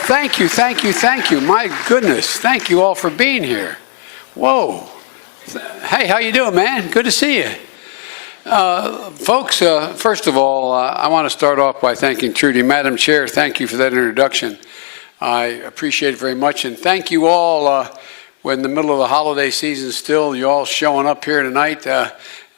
Thank you, thank you, thank you. My goodness, thank you all for being here. Whoa. Hey, how you doing, man? Good to see you. Folks, first of all, I want to start off by thanking Trudy. Madam Chair, thank you for that introduction. I appreciate it very much, and thank you all. We're in the middle of the holiday season still. You all showing up here tonight.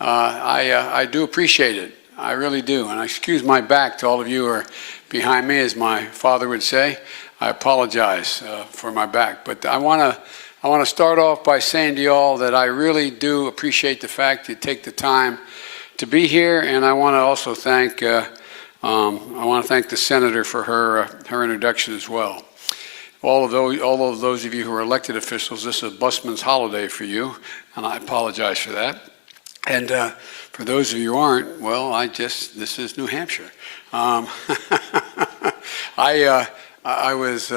I do appreciate it. I really do. And I excuse my back to all of you who are behind me, as my father would say. I apologize for my back. But I want to start off by saying to you all that I really do appreciate the fact you take the time to be here, and I want to also thank the senator for her introduction as well. All of those of you who are elected officials, this is a busman's holiday for you, and I apologize for that. And for those of you who aren't, well, this is New Hampshire. I was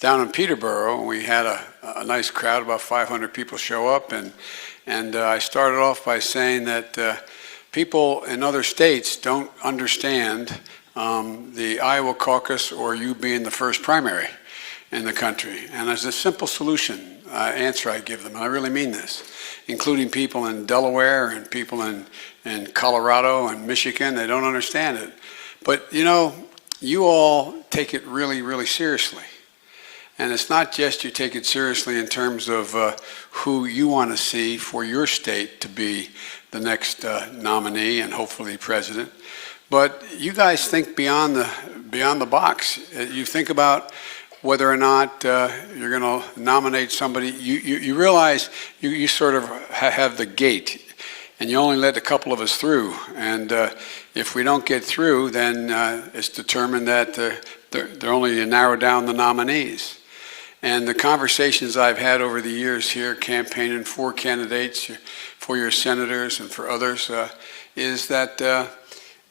down in Peterborough, and we had a nice crowd, about 500 people show up, and I started off by saying that people in other states don't understand the Iowa caucus or you being the first primary in the country. And there's a simple solution answer I give them, and I really mean this, including people in Delaware and people in Colorado and Michigan. They don't understand it. But, you know, you all take it really, really seriously. And it's not just you take it seriously in terms of who you want to see for your state to be the next nominee and hopefully president, but you guys think beyond the box. You think about whether or not you're going to nominate somebody. You realize you sort of have the gate, and you only let a couple of us through. And if we don't get through, then it's determined that they're only narrow down the nominees. And the conversations I've had over the years here, campaigning for candidates, for your senators and for others, is that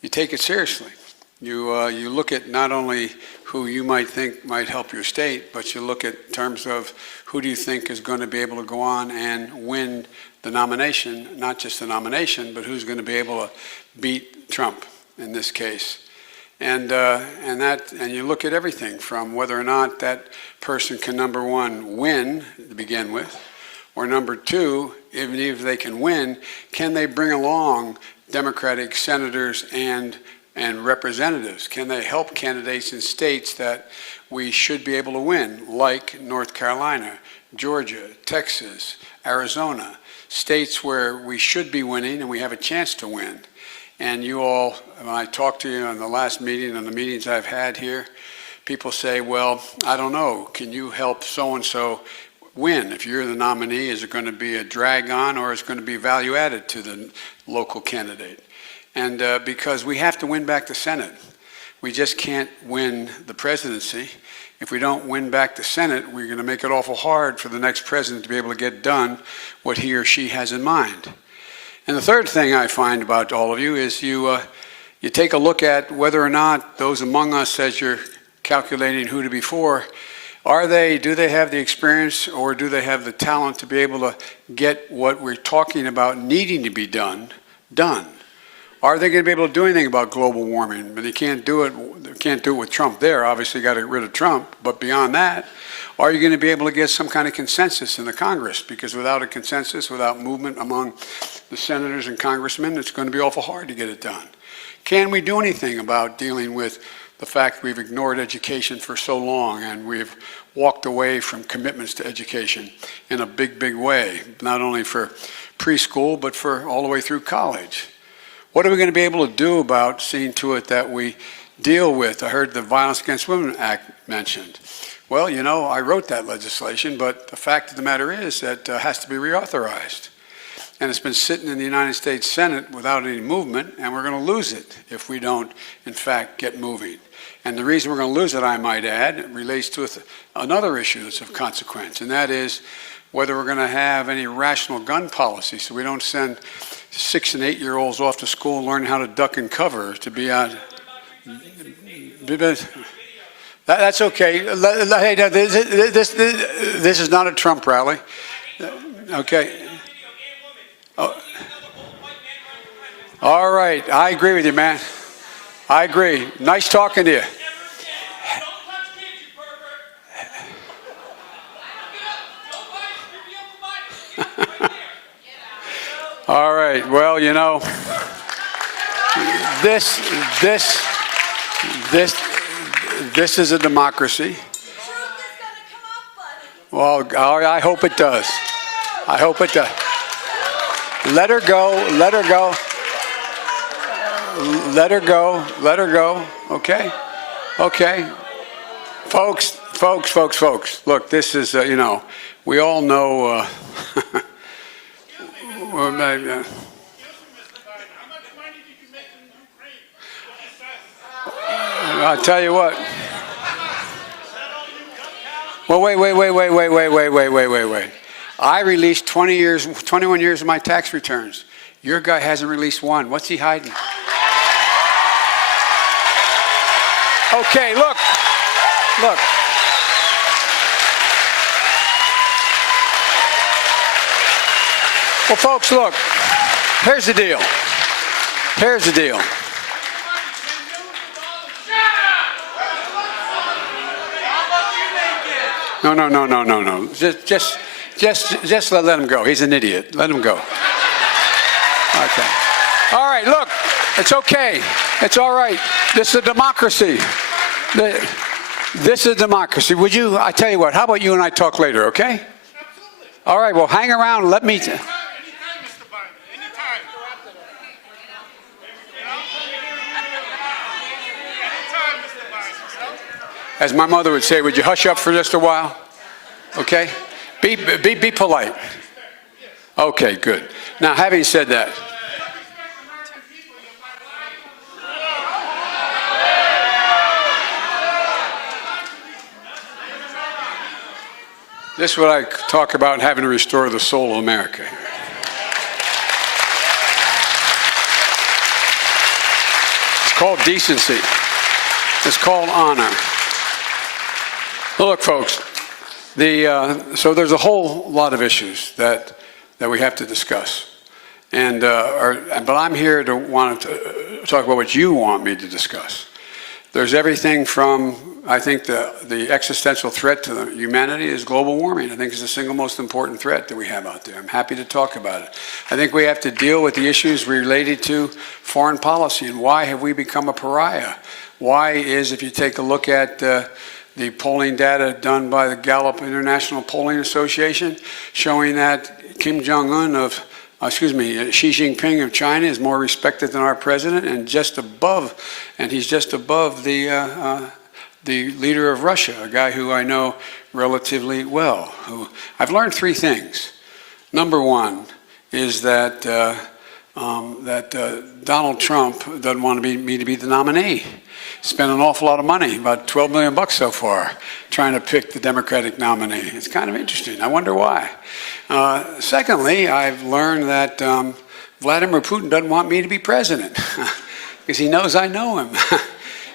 you take it seriously. You look at not only who you might think might help your state, but you look at terms of who do you think is going to be able to go on and win the nomination, not just the nomination, but who's going to be able to beat Trump in this case. And you look at everything from whether or not that person can, number one, win to begin with, or number two, even if they can win, can they bring along Democratic senators and representatives? Can they help candidates in states that we should be able to win, like North Carolina, Georgia, Texas, Arizona, states where we should be winning and we have a chance to win? And you all, when I talked to you on the last meeting and the meetings I've had here, people say, well, I don't know, can you help so-and-so win? If you're the nominee, is it going to be a drag on or is it going to be value added to the local candidate? And because we have to win back the Senate. We just can't win the presidency. If we don't win back the Senate, we're going to make it awful hard for the next president to be able to get done what he or she has in mind. And the third thing I find about all of you is you take a look at whether or not those among us, as you're calculating who to be for, do they have the experience or do they have the talent to be able to get what we're talking about needing to be done? Are they going to be able to do anything about global warming? But they can't do it with Trump there. Obviously, got to get rid of Trump. But beyond that, are you going to be able to get some kind of consensus in the Congress? Because without a consensus, without movement among the senators and congressmen, it's going to be awful hard to get it done. Can we do anything about dealing with the fact we've ignored education for so long and we've walked away from commitments to education in a big, big way, not only for preschool, but for all the way through college? What are we going to be able to do about seeing to it that we deal with? I heard the Violence Against Women Act mentioned. Well, you know, I wrote that legislation, but the fact of the matter is that it has to be reauthorized. And it's been sitting in the United States Senate without any movement, and we're going to lose it if we don't, in fact, get moving. And the reason we're going to lose it, I might add, relates to another issue that's of consequence, and that is whether we're going to have any rational gun policy so we don't send 6- and 8-year-olds off to school learning how to duck and cover to be out. That's okay. Hey, this is not a Trump rally. Okay. Oh. All right. I agree with you, man. I agree. Nice talking to you. All right. Well, you know, this this is a democracy. Well, I hope it does. I hope it does. Let her go. Let her go. Let her go. Let her go. Okay. Okay. Folks. Look, this is, you know, we all know. I'll tell you what. Well, wait. I released 21 years of my tax returns. Your guy hasn't released one. What's he hiding? Okay, look. Well, folks, look. Here's the deal. No. Just let him go. He's an idiot. Let him go. Okay. All right, look. It's okay. It's all right. This is a democracy. This is a democracy. Would you, I tell you what, how about you and I talk later, okay? Absolutely. All right, well, hang around. Let me... Anytime, Mr. Biden. Anytime. Anytime, Mr. Biden. As my mother would say, would you hush up for just a while? Okay? Be polite. Okay, good. Now, having said that, this is what I talk about having to restore the soul of America. It's called decency. It's called honor. Well, look, folks, so there's a whole lot of issues that we have to discuss. But I'm here to want to talk about what you want me to discuss. There's everything from, I think the existential threat to humanity is global warming. I think it's the single most important threat that we have out there. I'm happy to talk about it. I think we have to deal with the issues related to foreign policy and why have we become a pariah? Why is, if you take a look at the polling data done by the Gallup International Polling Association, showing that Kim Jong-un Xi Jinping of China is more respected than our president, and he's just above the leader of Russia, a guy who I know relatively well. I've learned three things. Number one is that Donald Trump doesn't want me to be the nominee. Spent an awful lot of money, about $12 million so far, trying to pick the Democratic nominee. It's kind of interesting. I wonder why. Secondly, I've learned that Vladimir Putin doesn't want me to be president because he knows I know him.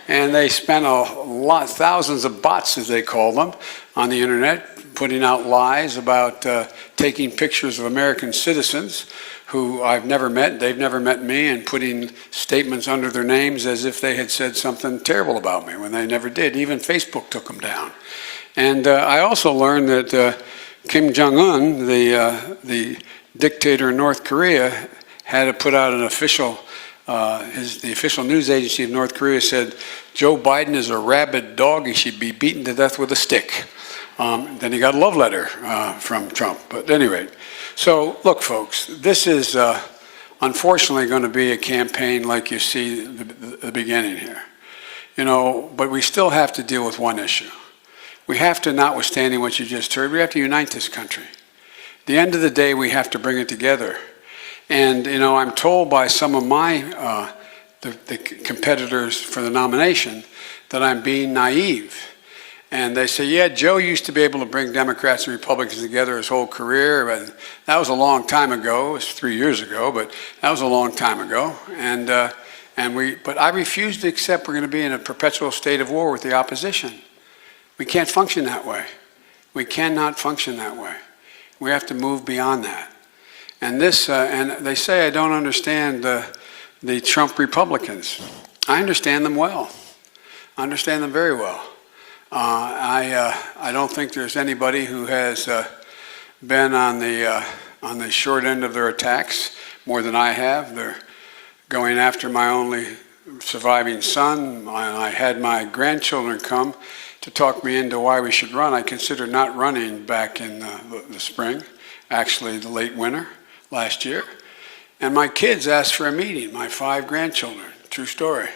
And they spent thousands of bots, as they call them, on the internet, putting out lies about taking pictures of American citizens who I've never met, they've never met me, and putting statements under their names as if they had said something terrible about me when they never did. Even Facebook took them down. And I also learned that Kim Jong-un, the dictator in North Korea, had to put out an official, the official news agency of North Korea said, Joe Biden is a rabid dog, he should be beaten to death with a stick. Then he got a love letter from Trump, but at any rate. So look, folks, this is unfortunately going to be a campaign like you see the beginning here. You know, but we still have to deal with one issue. We have to, notwithstanding what you just heard, we have to unite this country. At the end of the day, we have to bring it together. And, you know, I'm told by some of my the competitors for the nomination that I'm being naive. And they say, yeah, Joe used to be able to bring Democrats and Republicans together his whole career. But that was a long time ago. It was 3 years ago, but that was a long time ago. But I refuse to accept we're going to be in a perpetual state of war with the opposition. We can't function that way. We cannot function that way. We have to move beyond that. And they say I don't understand the Trump Republicans. I understand them well. I understand them very well. I don't think there's anybody who has been on the short end of their attacks more than I have. They're going after my only surviving son. I had my grandchildren come to talk me into why we should run. I considered not running back in the spring, actually the late winter last year. And my kids asked for a meeting, my 5 grandchildren, true story.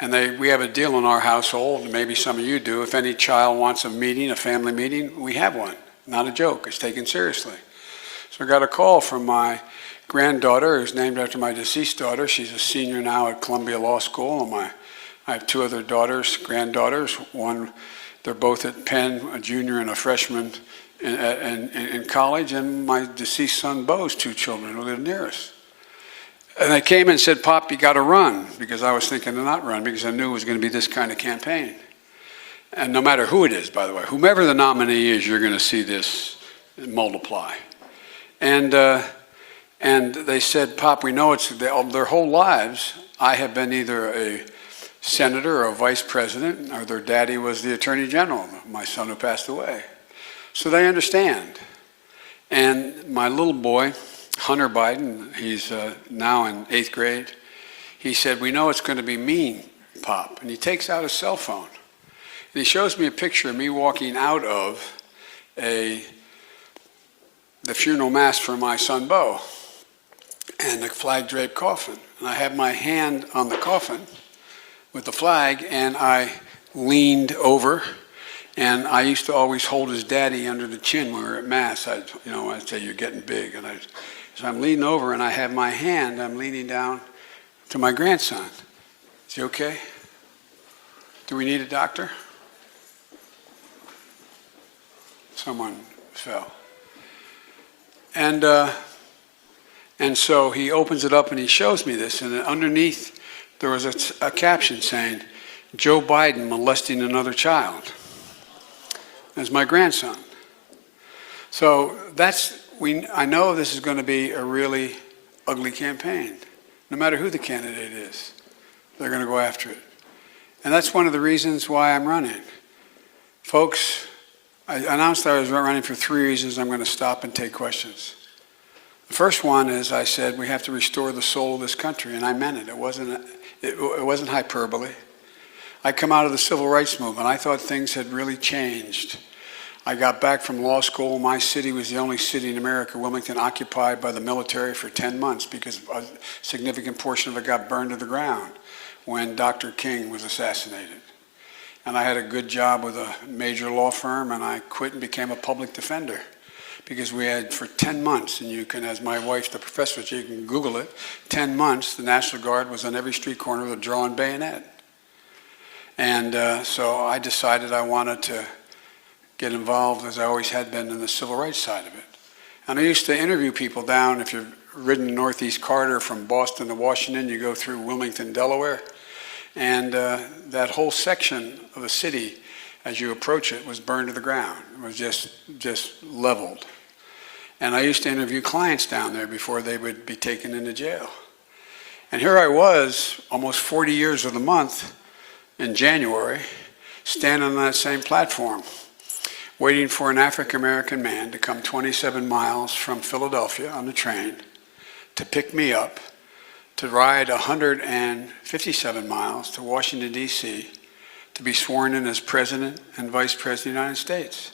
And we have a deal in our household, and maybe some of you do. If any child wants a meeting, a family meeting, we have one. Not a joke, it's taken seriously. So I got a call from my granddaughter, who's named after my deceased daughter. She's a senior now at Columbia Law School. And I have 2 other daughters, granddaughters. One, they're both at Penn, a junior and a freshman in college. And my deceased son, Bo's 2 children who live near us. And they came and said, Pop, you got to run, because I was thinking to not run, because I knew it was going to be this kind of campaign. And no matter who it is, by the way, whomever the nominee is, you're going to see this multiply. And they said, Pop, we know it's their whole lives, I have been either a senator or a vice president, or their daddy was the attorney general, my son who passed away. So they understand. And my little boy, Hunter Biden, he's now in 8th grade, he said, we know it's going to be mean, Pop. And he takes out his cell phone. And he shows me a picture of me walking out of the funeral mass for my son, Bo, and the flag-draped coffin. And I had my hand on the coffin with the flag, and I leaned over. And I used to always hold his daddy under the chin when we were at mass. I'd say, you're getting big. So I'm leaning over, and I have my hand, I'm leaning down to my grandson. Is he okay? Do we need a doctor? Someone fell. And so he opens it up and he shows me this, and underneath there was a caption saying, Joe Biden molesting another child. That's my grandson. So I know this is going to be a really ugly campaign. No matter who the candidate is, they're going to go after it. And that's one of the reasons why I'm running. Folks, I announced I was running for 3 reasons. I'm going to stop and take questions. The first one is I said we have to restore the soul of this country, and I meant it. It wasn't hyperbole. I come out of the civil rights movement. I thought things had really changed. I got back from law school. My city was the only city in America, Wilmington, occupied by the military for 10 months because a significant portion of it got burned to the ground when Dr. King was assassinated. And I had a good job with a major law firm, and I quit and became a public defender because we had for 10 months, and you can, as my wife, the professor, you can Google it, 10 months, the National Guard was on every street corner with a drawn bayonet. And so I decided I wanted to get involved, as I always had been, in the civil rights side of it. And I used to interview people down, if you've ridden Northeast Corridor from Boston to Washington, you go through Wilmington, Delaware, and that whole section of the city, as you approach it, was burned to the ground. It was just leveled. And I used to interview clients down there before they would be taken into jail. And here I was, almost 40 years of the month, in January, standing on that same platform, waiting for an African-American man to come 27 miles from Philadelphia on the train to pick me up, to ride 157 miles to Washington, D.C., to be sworn in as President and Vice President of the United States.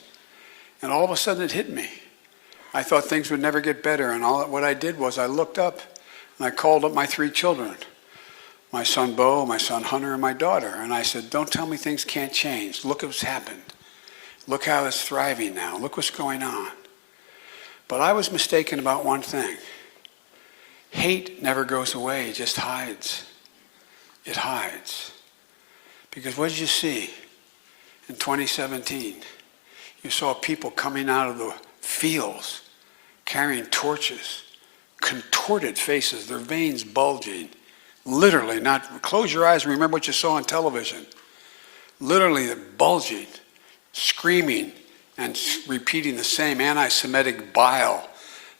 And all of a sudden it hit me. I thought things would never get better, and what I did was I looked up and I called up my 3 children, my son Bo, my son Hunter, and my daughter, and I said, don't tell me things can't change. Look at what's happened. Look how it's thriving now. Look what's going on. But I was mistaken about one thing. Hate never goes away, it just hides. It hides. Because what did you see in 2017? You saw people coming out of the fields carrying torches, contorted faces, their veins bulging. Literally, not close your eyes and remember what you saw on television. Literally bulging, screaming, and repeating the same anti-Semitic bile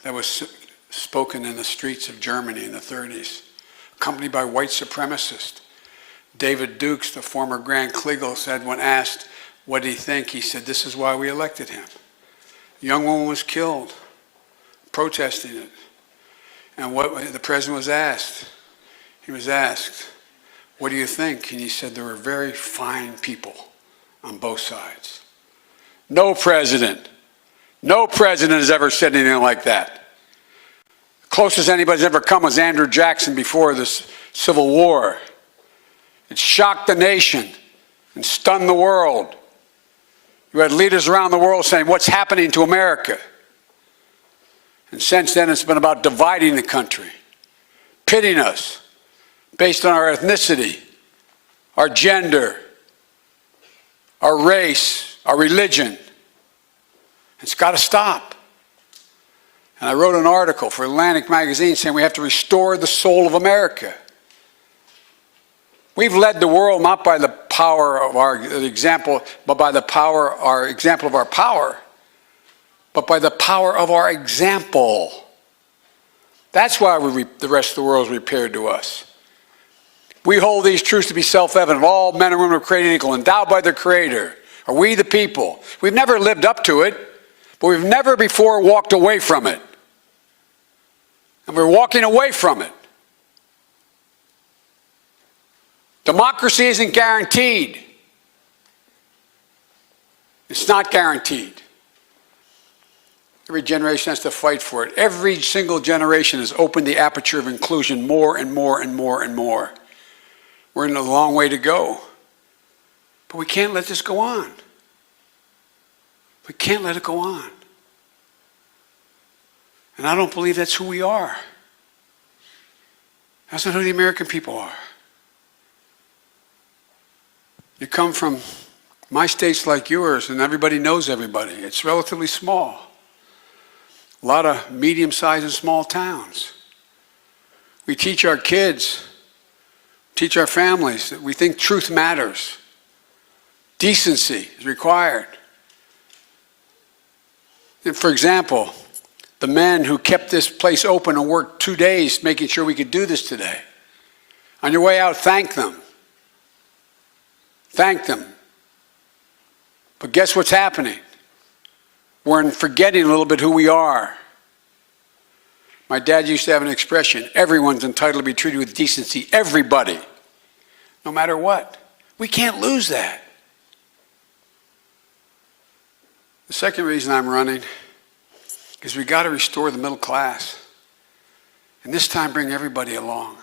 that was spoken in the streets of Germany in the 30s, accompanied by white supremacists. David Dukes, the former Grand Kleagle, said when asked what did he think, he said, this is why we elected him. A young woman was killed protesting it. And what the president was asked, he was asked, what do you think? And he said there were very fine people on both sides. No president has ever said anything like that. Closest anybody's ever come was Andrew Jackson before the Civil War. It shocked the nation and stunned the world. You had leaders around the world saying, what's happening to America? And since then, it's been about dividing the country, pitting us based on our ethnicity, our gender, our race, our religion. It's got to stop. And I wrote an article for Atlantic Magazine saying we have to restore the soul of America. We've led the world not by the power of our example, but by the power, our example of our power, but by the power of our example. That's why the rest of the world is repaired to us. We hold these truths to be self-evident. All men and women are created equal, endowed by their Creator. Are we the people? We've never lived up to it, but we've never before walked away from it. And we're walking away from it. Democracy isn't guaranteed. It's not guaranteed. Every generation has to fight for it. Every single generation has opened the aperture of inclusion more and more and more and more. We're in a long way to go. But we can't let this go on. We can't let it go on. And I don't believe that's who we are. That's not who the American people are. You come from my states like yours, and everybody knows everybody. It's relatively small. A lot of medium-sized and small towns. We teach our kids, teach our families that we think truth matters. Decency is required. And for example, the men who kept this place open and worked 2 days making sure we could do this today. On your way out, thank them. Thank them. But guess what's happening? We're forgetting a little bit who we are. My dad used to have an expression, everyone's entitled to be treated with decency. Everybody. No matter what. We can't lose that. The second reason I'm running is we got to restore the middle class. And this time bring everybody along.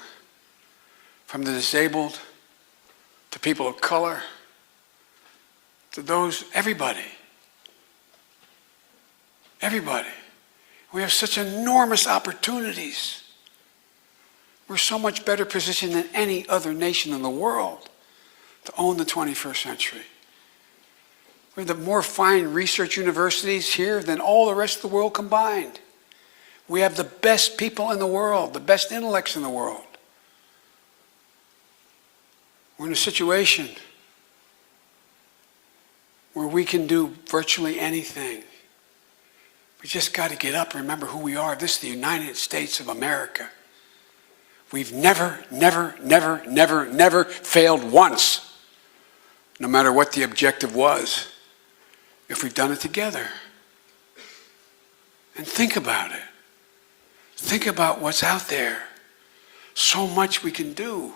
From the disabled to people of color, to those, everybody. Everybody. We have such enormous opportunities. We're so much better positioned than any other nation in the world to own the 21st century. We have the more fine research universities here than all the rest of the world combined. We have the best people in the world, the best intellects in the world. We're in a situation where we can do virtually anything. We just got to get up and remember who we are. This is the United States of America. We've never, never, never, never, never failed once, no matter what the objective was, if we've done it together. And think about it. Think about what's out there. So much we can do.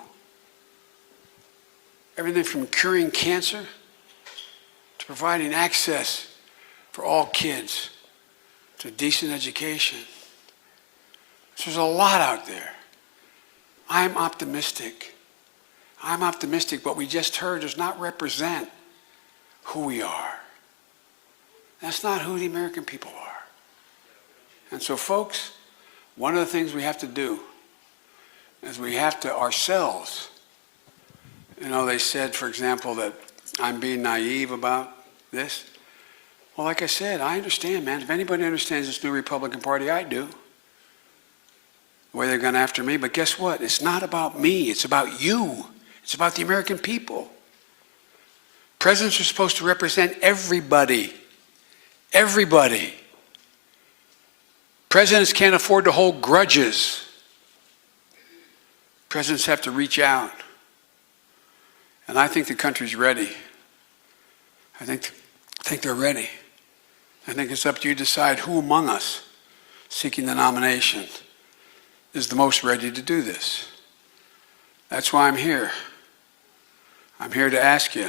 Everything from curing cancer to providing access for all kids to decent education. So there's a lot out there. I'm optimistic. I'm optimistic. What we just heard does not represent who we are. That's not who the American people are. And so, folks, one of the things we have to do is we have to ourselves. You know, they said, for example, that I'm being naive about this. Well, like I said, I understand, man. If anybody understands this new Republican Party, I do. The way they're going after me. But guess what? It's not about me. It's about you. It's about the American people. Presidents are supposed to represent everybody. Everybody. Presidents can't afford to hold grudges. Presidents have to reach out. And I think the country's ready. I think they're ready. I think it's up to you to decide who among us seeking the nomination is the most ready to do this. That's why I'm here. I'm here to ask you,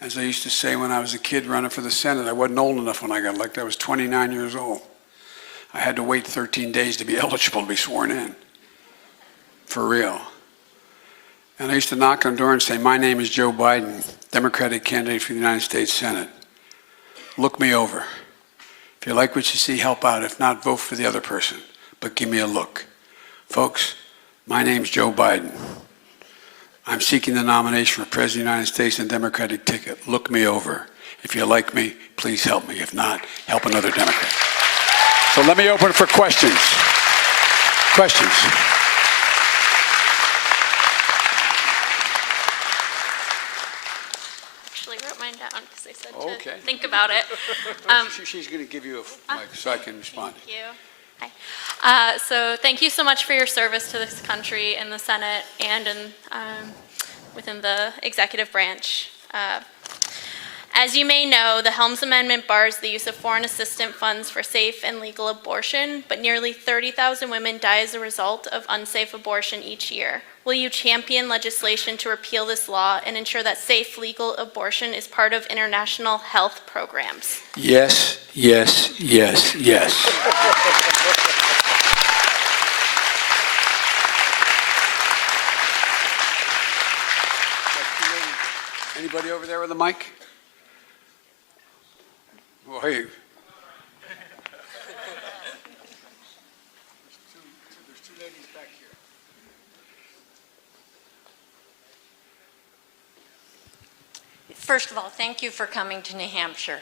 as I used to say when I was a kid running for the Senate, I wasn't old enough when I got elected. I was 29 years old. I had to wait 13 days to be eligible to be sworn in. For real. And I used to knock on the door and say, my name is Joe Biden, Democratic candidate for the United States Senate. Look me over. If you like what you see, help out. If not, vote for the other person. But give me a look. Folks, my name's Joe Biden. I'm seeking the nomination for President of the United States on a Democratic ticket. Look me over. If you like me, please help me. If not, help another Democrat. So let me open it for questions. Questions? Actually wrote mine down because I said Okay. to think about it. She's going to give you a mic so I can respond. Thank you. Hi. So thank you so much for your service to this country in the Senate and within the executive branch. As you may know, the Helms Amendment bars the use of foreign assistance funds for safe and legal abortion, but nearly 30,000 women die as a result of unsafe abortion each year. Will you champion legislation to repeal this law and ensure that safe legal abortion is part of international health programs? Yes, yes, yes, yes. Anybody over there with a mic? Well, hey. There's two ladies back here. First of all, thank you for coming to New Hampshire.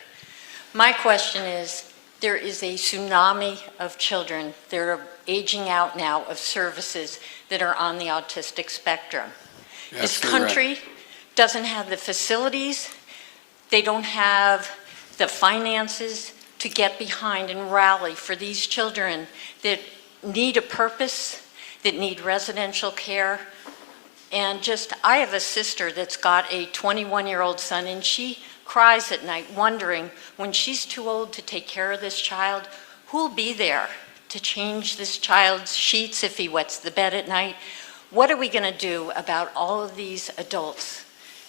My question is, there is a tsunami of children that are aging out now of services that are on the autistic spectrum. This country doesn't have the facilities, they don't have the finances to get behind and rally for these children that need a purpose, that need residential care. And just, I have a sister that's got a 21-year-old son, and she cries at night wondering, when she's too old to take care of this child, who'll be there to change this child's sheets if he wets the bed at night? What are we going to do about all of these adults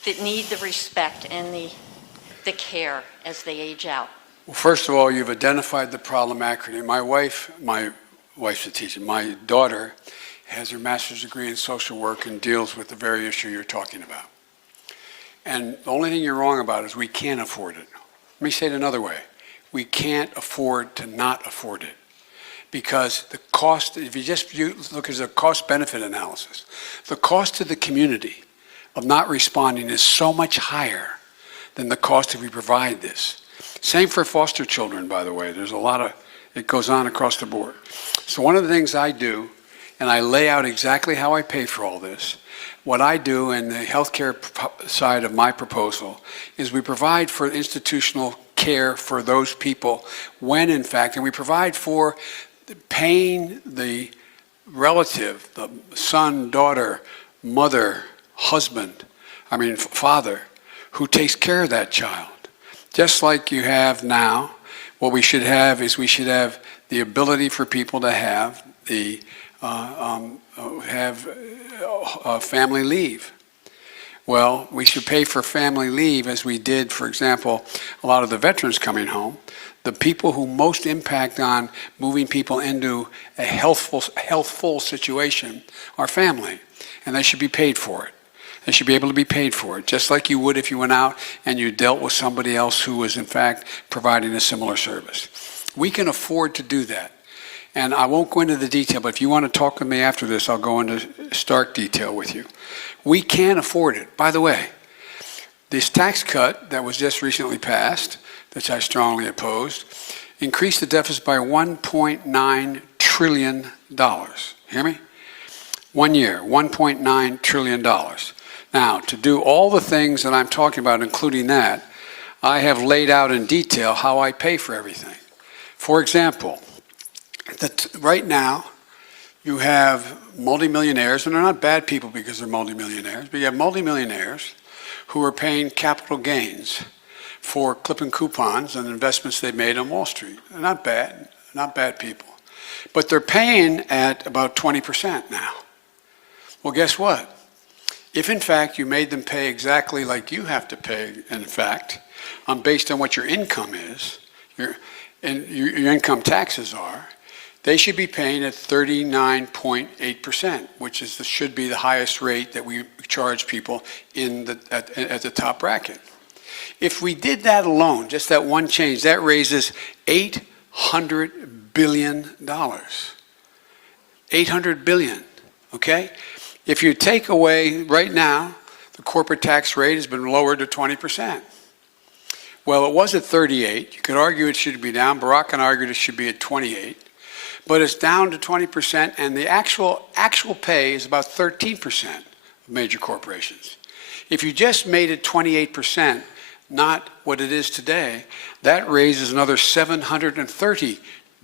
that need the respect and the care as they age out? Well, first of all, you've identified the problem accurately. My wife's a teacher. My daughter has her master's degree in social work and deals with the very issue you're talking about. And the only thing you're wrong about is we can't afford it. Let me say it another way. We can't afford to not afford it. Because the cost, if you look at a cost-benefit analysis, the cost to the community of not responding is so much higher than the cost if we provide this. Same for foster children, by the way. There's a lot of, it goes on across the board. So one of the things I do, and I lay out exactly how I pay for all this, what I do in the healthcare side of my proposal is we provide for institutional care for those people when, in fact, and we provide for paying the relative, the son, daughter, mother, husband, father, who takes care of that child. Just like you have now, what we should have is we should have the ability for people to have the family leave. Well, we should pay for family leave as we did, for example, a lot of the veterans coming home. The people who most impact on moving people into a healthful situation are family, and they should be paid for it. They should be able to be paid for it, just like you would if you went out and you dealt with somebody else who was, in fact, providing a similar service. We can afford to do that. And I won't go into the detail, but if you want to talk with me after this, I'll go into stark detail with you. We can afford it. By the way, this tax cut that was just recently passed, which I strongly opposed, increased the deficit by $1.9 trillion. Hear me? 1 year, $1.9 trillion. Now, to do all the things that I'm talking about, including that, I have laid out in detail how I pay for everything. For example, right now, you have multimillionaires, and they're not bad people because they're multimillionaires, but you have multimillionaires who are paying capital gains for clipping coupons and investments they made on Wall Street. They're not bad people. But they're paying at about 20% now. Well, guess what? If in fact you made them pay exactly like you have to pay, in fact, based on what your income is, your income taxes are, they should be paying at 39.8%, which should be the highest rate that we charge people at the top bracket. If we did that alone, just that one change, that raises $800 billion. $800 billion, okay? If you take away, right now, the corporate tax rate has been lowered to 20%. Well, it was at 38. You could argue it should be down. Barack and argued it should be at 28. But it's down to 20%, and the actual pay is about 13% of major corporations. If you just made it 28%, not what it is today, that raises another $730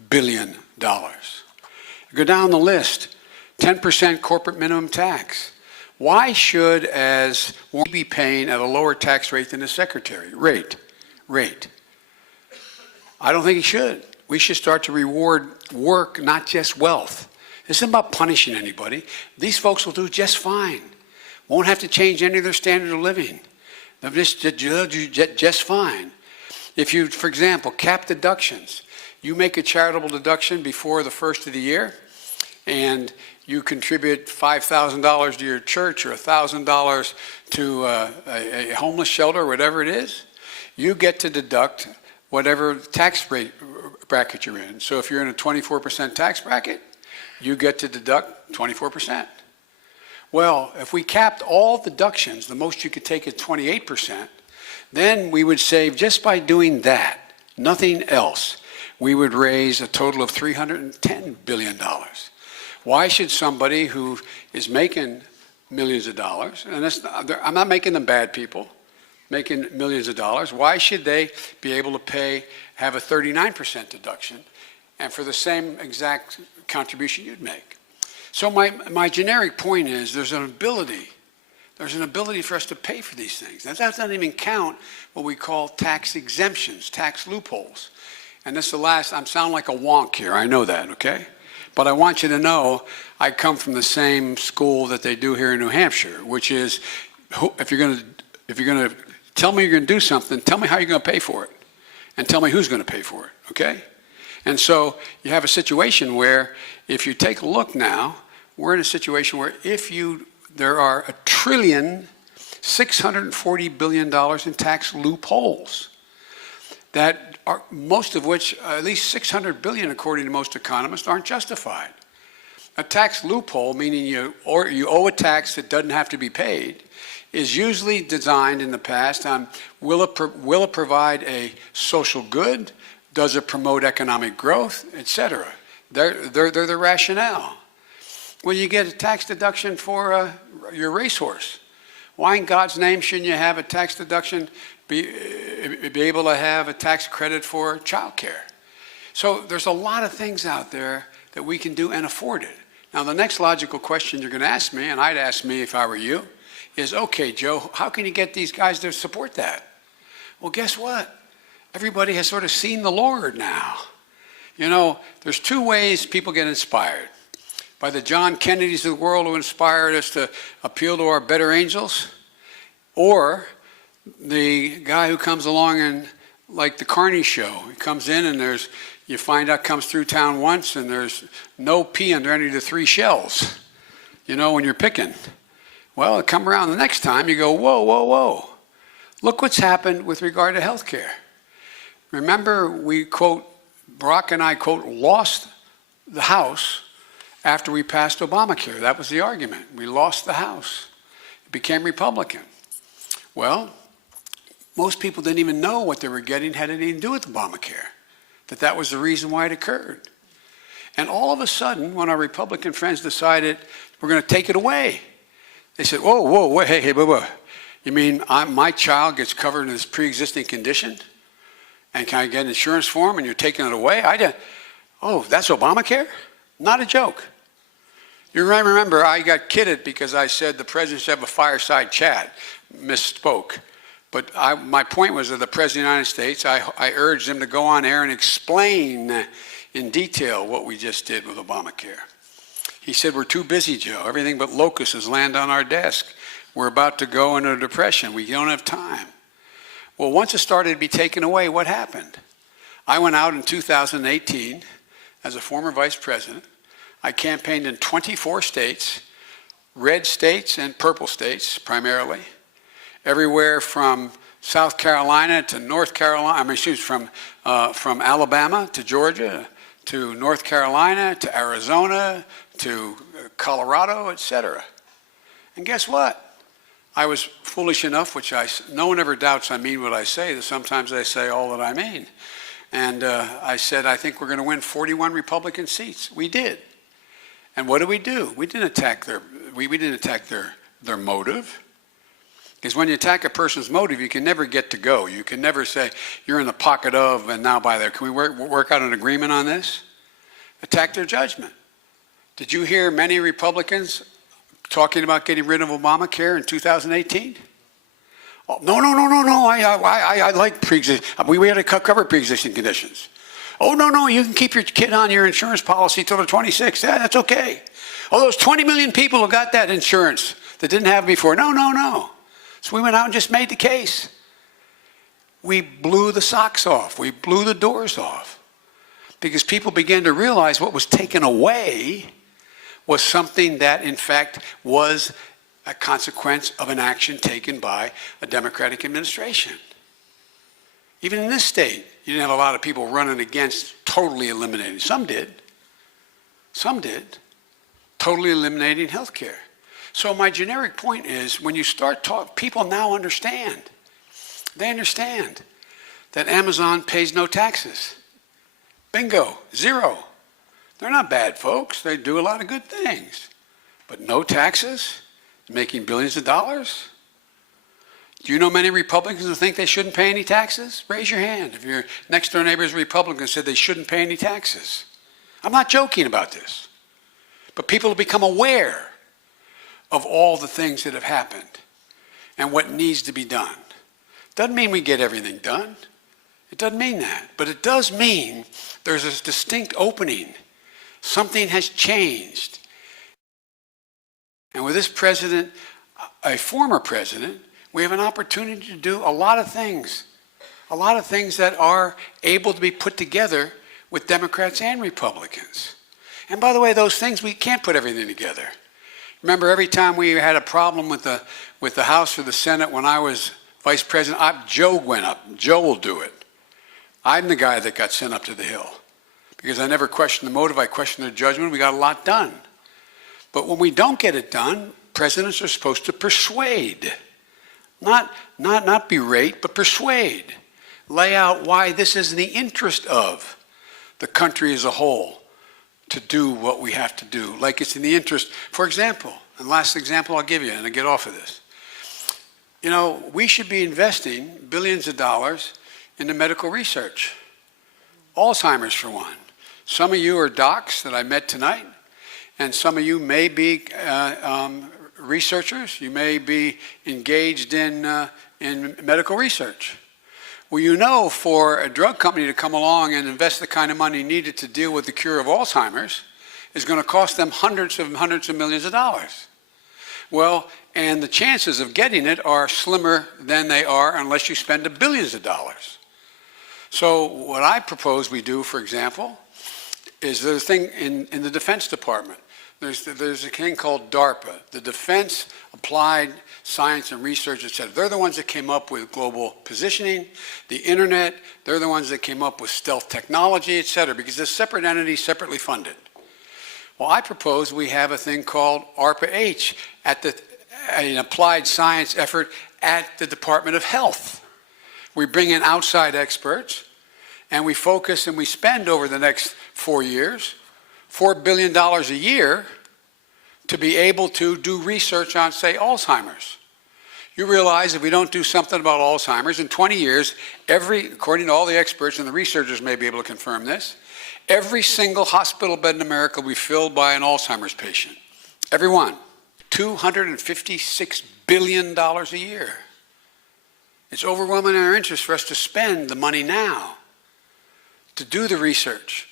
billion. Go down the list, 10% corporate minimum tax. Why should we be paying at a lower tax rate than the secretary? Rate. I don't think he should. We should start to reward work, not just wealth. This isn't about punishing anybody. These folks will do just fine. Won't have to change any of their standard of living. They'll just fine. If you, for example, cap deductions, you make a charitable deduction before the first of the year, and you contribute $5,000 to your church or $1,000 to a homeless shelter, whatever it is, you get to deduct whatever tax rate bracket you're in. So if you're in a 24% tax bracket, you get to deduct 24%. Well, if we capped all deductions, the most you could take is 28%, then we would save, just by doing that, nothing else, we would raise a total of $310 billion. Why should somebody who is making millions of dollars, and I'm not making them bad people, making millions of dollars, why should they be able to have a 39% deduction and for the same exact contribution you'd make? So my generic point is there's an ability for us to pay for these things. That doesn't even count what we call tax exemptions, tax loopholes. And this is the last, I'm sounding like a wonk here, I know that, okay? But I want you to know I come from the same school that they do here in New Hampshire, which is, if you're going to tell me you're going to do something, tell me how you're going to pay for it. And tell me who's going to pay for it, okay? And so you have a situation where if you take a look now, we're in a situation where there are $1,640 billion in tax loopholes that are, most of which, at least $600 billion according to most economists, aren't justified. A tax loophole, meaning you owe a tax that doesn't have to be paid, is usually designed in the past on will it provide a social good, does it promote economic growth, etc. They're the rationale. Well, you get a tax deduction for your racehorse. Why in God's name shouldn't you have a tax deduction, be able to have a tax credit for childcare? So there's a lot of things out there that we can do and afford it. Now, the next logical question you're going to ask me, and I'd ask me if I were you, is, okay, Joe, how can you get these guys to support that? Well, guess what? Everybody has sort of seen the Lord now. You know, there's two ways people get inspired. By the John Kennedys of the world who inspired us to appeal to our better angels, or the guy who comes along and, like the Carney show, he comes in and you find out comes through town once and there's no pea under any of the three shells, you know, when you're picking. Well, come around the next time, you go, whoa, whoa, whoa. Look what's happened with regard to health care. Remember, we quote, Barack and I quote, lost the House after we passed Obamacare. That was the argument. We lost the House. It became Republican. Well, most people didn't even know what they were getting had anything to do with Obamacare, that was the reason why it occurred. And all of a sudden, when our Republican friends decided we're going to take it away, they said, whoa, whoa, hey, whoa. You mean my child gets covered in this pre-existing condition? And can I get insurance for him and you're taking it away? Oh, that's Obamacare? Not a joke. You remember I got kidded because I said the president should have a fireside chat. Misspoke. But my point was that the President of the United States, I urged him to go on air and explain in detail what we just did with Obamacare. He said, we're too busy, Joe. Everything but locusts has landed on our desk. We're about to go into a depression. We don't have time. Well, once it started to be taken away, what happened? I went out in 2018 as a former vice president. I campaigned in 24 states, red states and purple states primarily, everywhere from South Carolina to North Carolina, from Alabama to Georgia to North Carolina to Arizona to Colorado, etc. And guess what? I was foolish enough, no one ever doubts I mean what I say, that sometimes I say all that I mean. And I said, I think we're going to win 41 Republican seats. We did. And what did we do? We didn't attack their motive. Because when you attack a person's motive, you can never get to go. You can never say, you're in the pocket of, and now by there. Can we work out an agreement on this? Attack their judgment. Did you hear many Republicans talking about getting rid of Obamacare in 2018? Oh, no. I like pre-existing. We had to cover pre-existing conditions. Oh, no, you can keep your kid on your insurance policy till they're 26. Yeah, that's okay. Oh, those 20 million people who got that insurance that didn't have it before. No. So we went out and just made the case. We blew the socks off. We blew the doors off. Because people began to realize what was taken away was something that, in fact, was a consequence of an action taken by a Democratic administration. Even in this state, you didn't have a lot of people running against totally eliminating. Some did. Totally eliminating health care. So my generic point is, when you start talking, people now understand. They understand that Amazon pays no taxes. Bingo, zero. They're not bad folks. They do a lot of good things. But no taxes, making billions of dollars. Do you know many Republicans who think they shouldn't pay any taxes? Raise your hand if your next door neighbor's Republican said they shouldn't pay any taxes. I'm not joking about this. But people have become aware of all the things that have happened and what needs to be done. Doesn't mean we get everything done. It doesn't mean that. But it does mean there's a distinct opening. Something has changed. And with this president, a former president, we have an opportunity to do a lot of things that are able to be put together with Democrats and Republicans. And by the way, those things, we can't put everything together. Remember, every time we had a problem with the House or the Senate when I was vice president, Joe went up. Joe will do it. I'm the guy that got sent up to the Hill because I never questioned the motive. I questioned their judgment. We got a lot done. But when we don't get it done, presidents are supposed to persuade. Not berate, but persuade. Lay out why this is in the interest of the country as a whole to do what we have to do. Like it's in the interest, for example, and last example I'll give you, and I'll get off of this. You know, we should be investing billions of dollars into medical research. Alzheimer's, for one. Some of you are docs that I met tonight, and some of you may be researchers. You may be engaged in medical research. Well, you know, for a drug company to come along and invest the kind of money needed to deal with the cure of Alzheimer's is going to cost them hundreds of millions of dollars. Well, and the chances of getting it are slimmer than they are unless you spend billions of dollars. So what I propose we do, for example, is there's a thing in the Defense Department. There's a thing called DARPA, the Defense Applied Science and Research, etc. They're the ones that came up with global positioning, the internet. They're the ones that came up with stealth technology, etc. Because they're separate entities, separately funded. Well, I propose we have a thing called ARPA-H, an applied science effort at the Department of Health. We bring in outside experts, and we focus and we spend over the next 4 years $4 billion a year to be able to do research on, say, Alzheimer's. You realize if we don't do something about Alzheimer's, in 20 years, according to all the experts, and the researchers may be able to confirm this, every single hospital bed in America will be filled by an Alzheimer's patient. Every one. $256 billion a year. It's overwhelming our interest for us to spend the money now to do the research,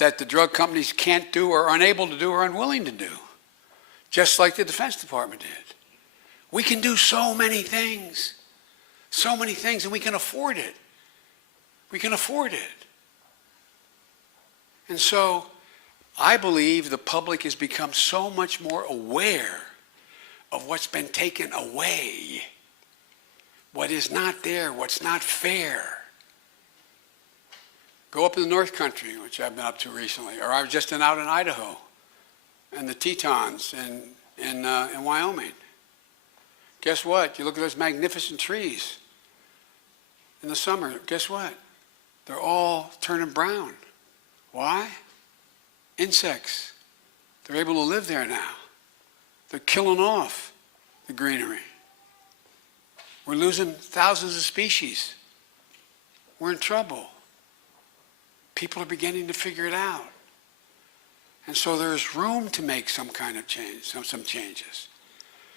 that the drug companies can't do or are unable to do or unwilling to do, just like the Defense Department did. We can do so many things, and we can afford it. We can afford it. And so I believe the public has become so much more aware of what's been taken away, what is not there, what's not fair. Go up in the North Country, which I've been up to recently, or I was just out in Idaho, and the Tetons in Wyoming. Guess what? You look at those magnificent trees in the summer, guess what? They're all turning brown. Why? Insects. They're able to live there now. They're killing off the greenery. We're losing thousands of species. We're in trouble. People are beginning to figure it out. And so there's room to make some kind of change, some changes.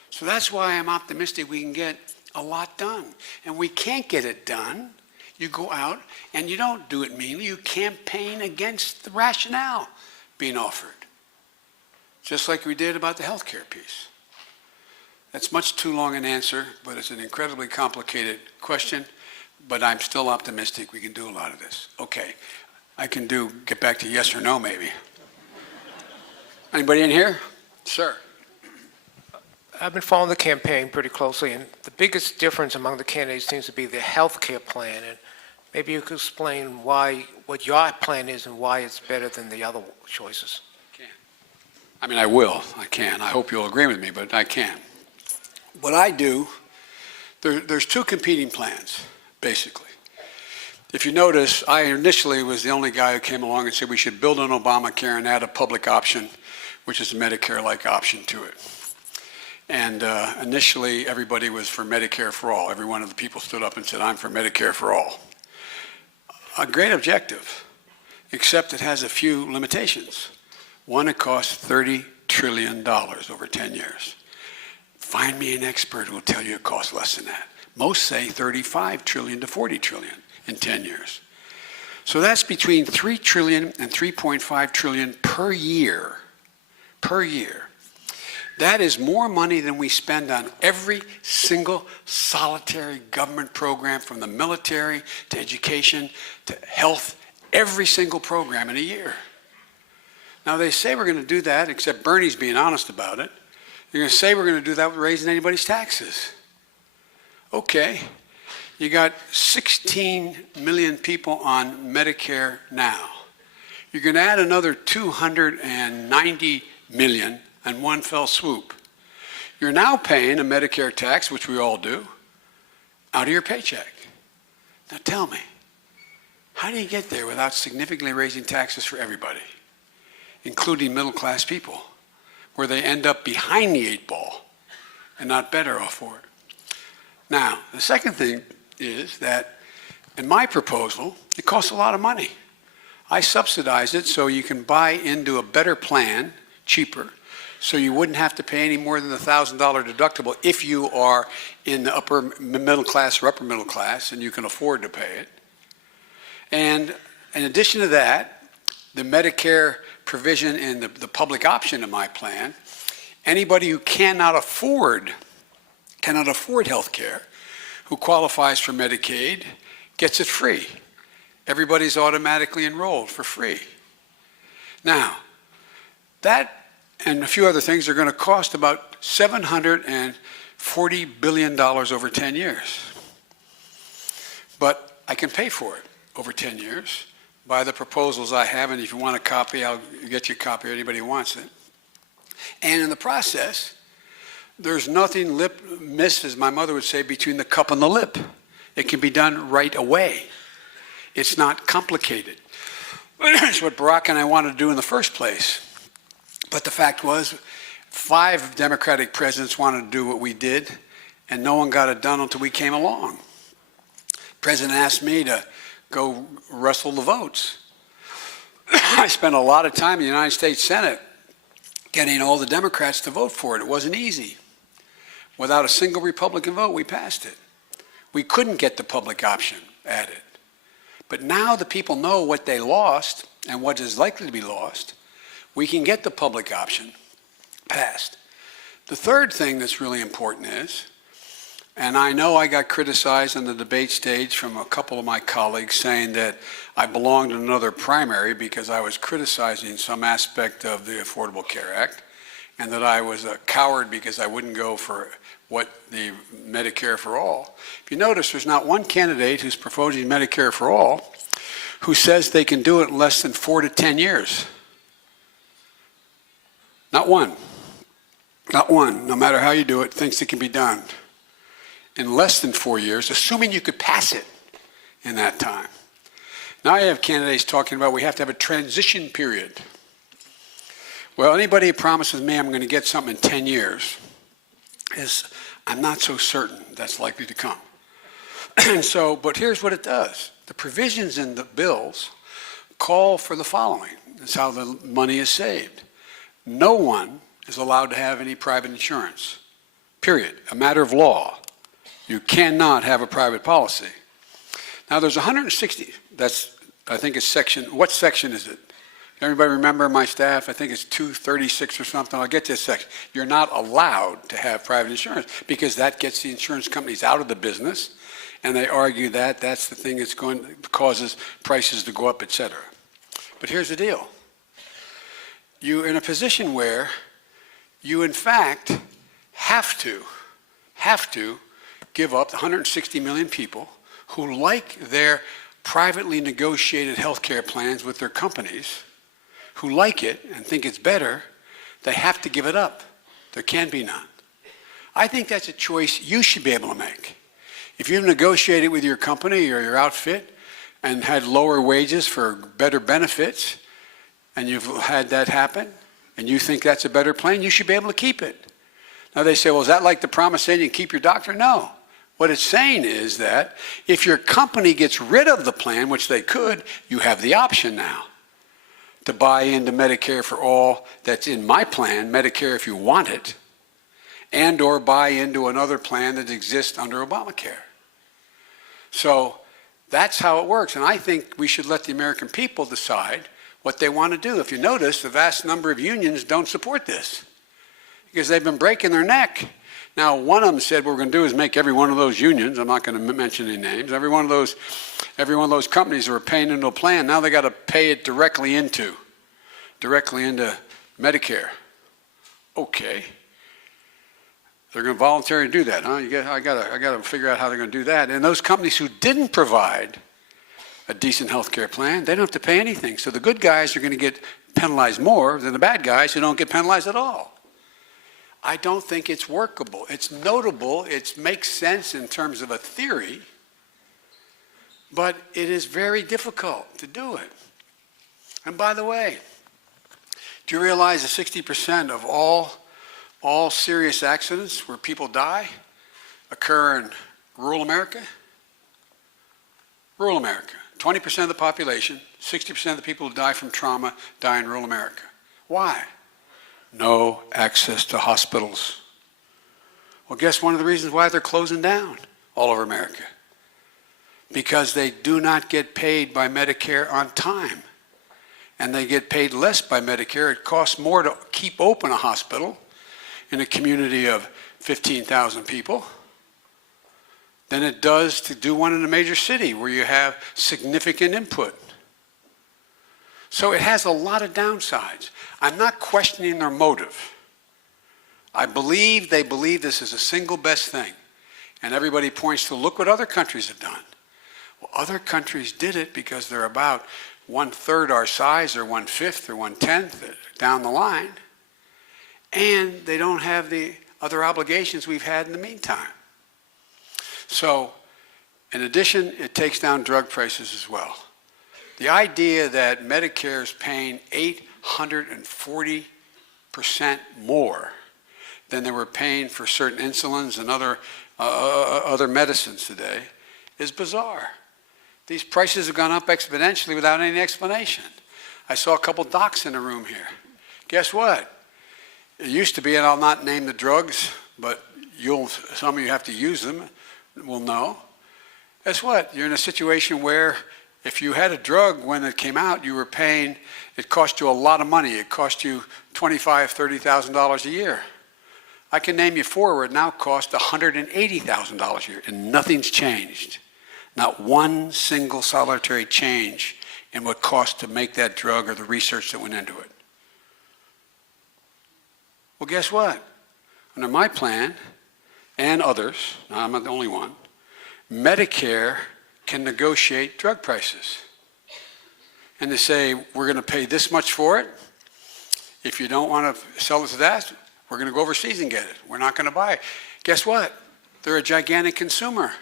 So that's why I'm optimistic we can get a lot done. And we can't get it done. You go out and you don't do it meanly. You campaign against the rationale being offered. Just like we did about the healthcare piece. That's much too long an answer, but it's an incredibly complicated question. But I'm still optimistic we can do a lot of this. Okay, I can get back to yes or no maybe. Anybody in here? Sir. I've been following the campaign pretty closely, and the biggest difference among the candidates seems to be the health care plan. And maybe you could explain what your plan is and why it's better than the other choices. I mean, I can. I hope you'll agree with me, but I can. What I do, there's two competing plans, basically. If you notice, I initially was the only guy who came along and said we should build on Obamacare and add a public option, which is a Medicare-like option to it. And initially, everybody was for Medicare for all. Every one of the people stood up and said, I'm for Medicare for all. A great objective, except it has a few limitations. One, it costs $30 trillion over 10 years. Find me an expert who will tell you it costs less than that. Most say 35 trillion to 40 trillion in 10 years. So that's between 3 trillion and 3.5 trillion per year. Per year. That is more money than we spend on every single solitary government program, from the military to education to health, every single program in a year. Now they say we're going to do that, except Bernie's being honest about it. You're going to say we're going to do that without raising anybody's taxes. Okay, you got 16 million people on Medicare now. You're going to add another 290 million in one fell swoop. You're now paying a Medicare tax, which we all do, out of your paycheck. Now tell me, how do you get there without significantly raising taxes for everybody, including middle-class people, where they end up behind the 8 ball and not better off for it? Now, the second thing is that in my proposal, it costs a lot of money. I subsidize it so you can buy into a better plan, cheaper, so you wouldn't have to pay any more than the $1,000 deductible if you are in the upper middle class or upper middle class and you can afford to pay it. And in addition to that, the Medicare provision in the public option of my plan, anybody who cannot afford health care, who qualifies for Medicaid, gets it free. Everybody's automatically enrolled for free. Now, that and a few other things are going to cost about $740 billion over 10 years. But I can pay for it over 10 years by the proposals I have, and if you want a copy, I'll get you a copy, anybody who wants it. And in the process, there's nothing missed, as my mother would say, between the cup and the lip. It can be done right away. It's not complicated. It's what Barack and I wanted to do in the first place. But the fact was, 5 Democratic presidents wanted to do what we did, and no one got it done until we came along. The president asked me to go wrestle the votes. I spent a lot of time in the United States Senate getting all the Democrats to vote for it. It wasn't easy. Without a single Republican vote, we passed it. We couldn't get the public option added. But now the people know what they lost and what is likely to be lost, we can get the public option passed. The third thing that's really important is, and I know I got criticized on the debate stage from a couple of my colleagues saying that I belonged in another primary because I was criticizing some aspect of the Affordable Care Act, and that I was a coward because I wouldn't go for what the Medicare for All. If you notice, there's not one candidate who's proposing Medicare for All who says they can do it in less than 4 to 10 years. Not one. Not one, no matter how you do it, thinks it can be done in less than 4 years, assuming you could pass it in that time. Now I have candidates talking about we have to have a transition period. Well, anybody who promises me I'm going to get something in 10 years I'm not so certain that's likely to come. So, but here's what it does. The provisions in the bills call for the following. That's how the money is saved. No one is allowed to have any private insurance, period. A matter of law. You cannot have a private policy. Now there's 160, I think it's section, what section is it? Everybody remember my staff? I think it's 236 or something. I'll get to this section. You're not allowed to have private insurance because that gets the insurance companies out of the business, and they argue that that's the thing that's causes prices to go up, et cetera. But here's the deal. You're in a position where you, in fact, have to give up the 160 million people who like their privately negotiated health care plans with their companies, who like it and think it's better. They have to give it up. There can be none. I think that's a choice you should be able to make. If you've negotiated with your company or your outfit and had lower wages for better benefits, and you've had that happen, and you think that's a better plan, you should be able to keep it. Now they say, well, is that like the promise saying you keep your doctor? No. What it's saying is that if your company gets rid of the plan, which they could, you have the option now to buy into Medicare for All that's in my plan, Medicare if you want it, and or buy into another plan that exists under Obamacare. So that's how it works. And I think we should let the American people decide what they want to do. If you notice, the vast number of unions don't support this because they've been breaking their neck. Now, one of them said what we're going to do is make every one of those unions, I'm not going to mention any names, every one of those companies that were paying into a plan, now they got to pay it directly into Medicare. Okay. They're going to voluntarily do that, huh? I got to figure out how they're going to do that. And those companies who didn't provide a decent health care plan, they don't have to pay anything. So the good guys are going to get penalized more than the bad guys who don't get penalized at all. I don't think it's workable. It's notable. It makes sense in terms of a theory, but it is very difficult to do it. And by the way, do you realize that 60% of all serious accidents where people die occur in rural America? Rural America. 20% of the population, 60% of the people who die from trauma die in rural America. Why? No access to hospitals. Well, guess one of the reasons why they're closing down all over America? Because they do not get paid by Medicare on time. And they get paid less by Medicare. It costs more to keep open a hospital in a community of 15,000 people than it does to do one in a major city where you have significant input. So it has a lot of downsides. I'm not questioning their motive. I believe they believe this is the single best thing. And everybody points to, look what other countries have done. Well, other countries did it because they're about 1/3 our size or 1/5 or 1/10 down the line. And they don't have the other obligations we've had in the meantime. So, in addition, it takes down drug prices as well. The idea that Medicare is paying 840% more than they were paying for certain insulins and other medicines today is bizarre. These prices have gone up exponentially without any explanation. I saw a couple docs in the room here. Guess what? It used to be, and I'll not name the drugs, but some of you have to use them, will know. Guess what? You're in a situation where If you had a drug when it came out, you were paying, it cost you a lot of money. It cost you $25,000, $30,000 a year. I can name you four where it now costs $180,000 a year, and nothing's changed. Not one single solitary change in what cost to make that drug or the research that went into it. Well, guess what? Under my plan, and others, I'm not the only one, Medicare can negotiate drug prices. And they say, we're going to pay this much for it. If you don't want to sell it to that, we're going to go overseas and get it. We're not going to buy it. Guess what? They're a gigantic consumer.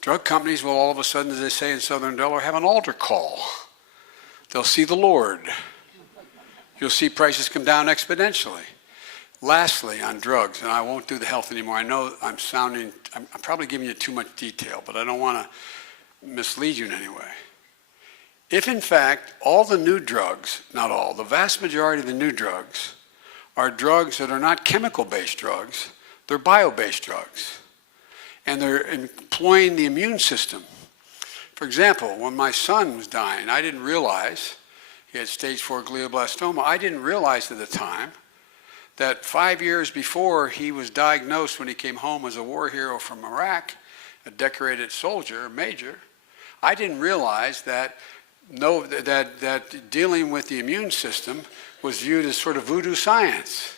Drug companies will all of a sudden, as they say in Southern Delaware, have an altar call. They'll see the Lord. You'll see prices come down exponentially. Lastly, on drugs, and I won't do the health anymore. I know I'm probably giving you too much detail, but I don't want to mislead you in any way. If in fact all the new drugs, not all, the vast majority of the new drugs are drugs that are not chemical-based drugs, they're bio-based drugs. And they're employing the immune system. For example, when my son was dying, I didn't realize, he had stage 4 glioblastoma, I didn't realize at the time that 5 years before he was diagnosed when he came home as a war hero from Iraq, a decorated soldier, a major, I didn't realize that dealing with the immune system was viewed as sort of voodoo science.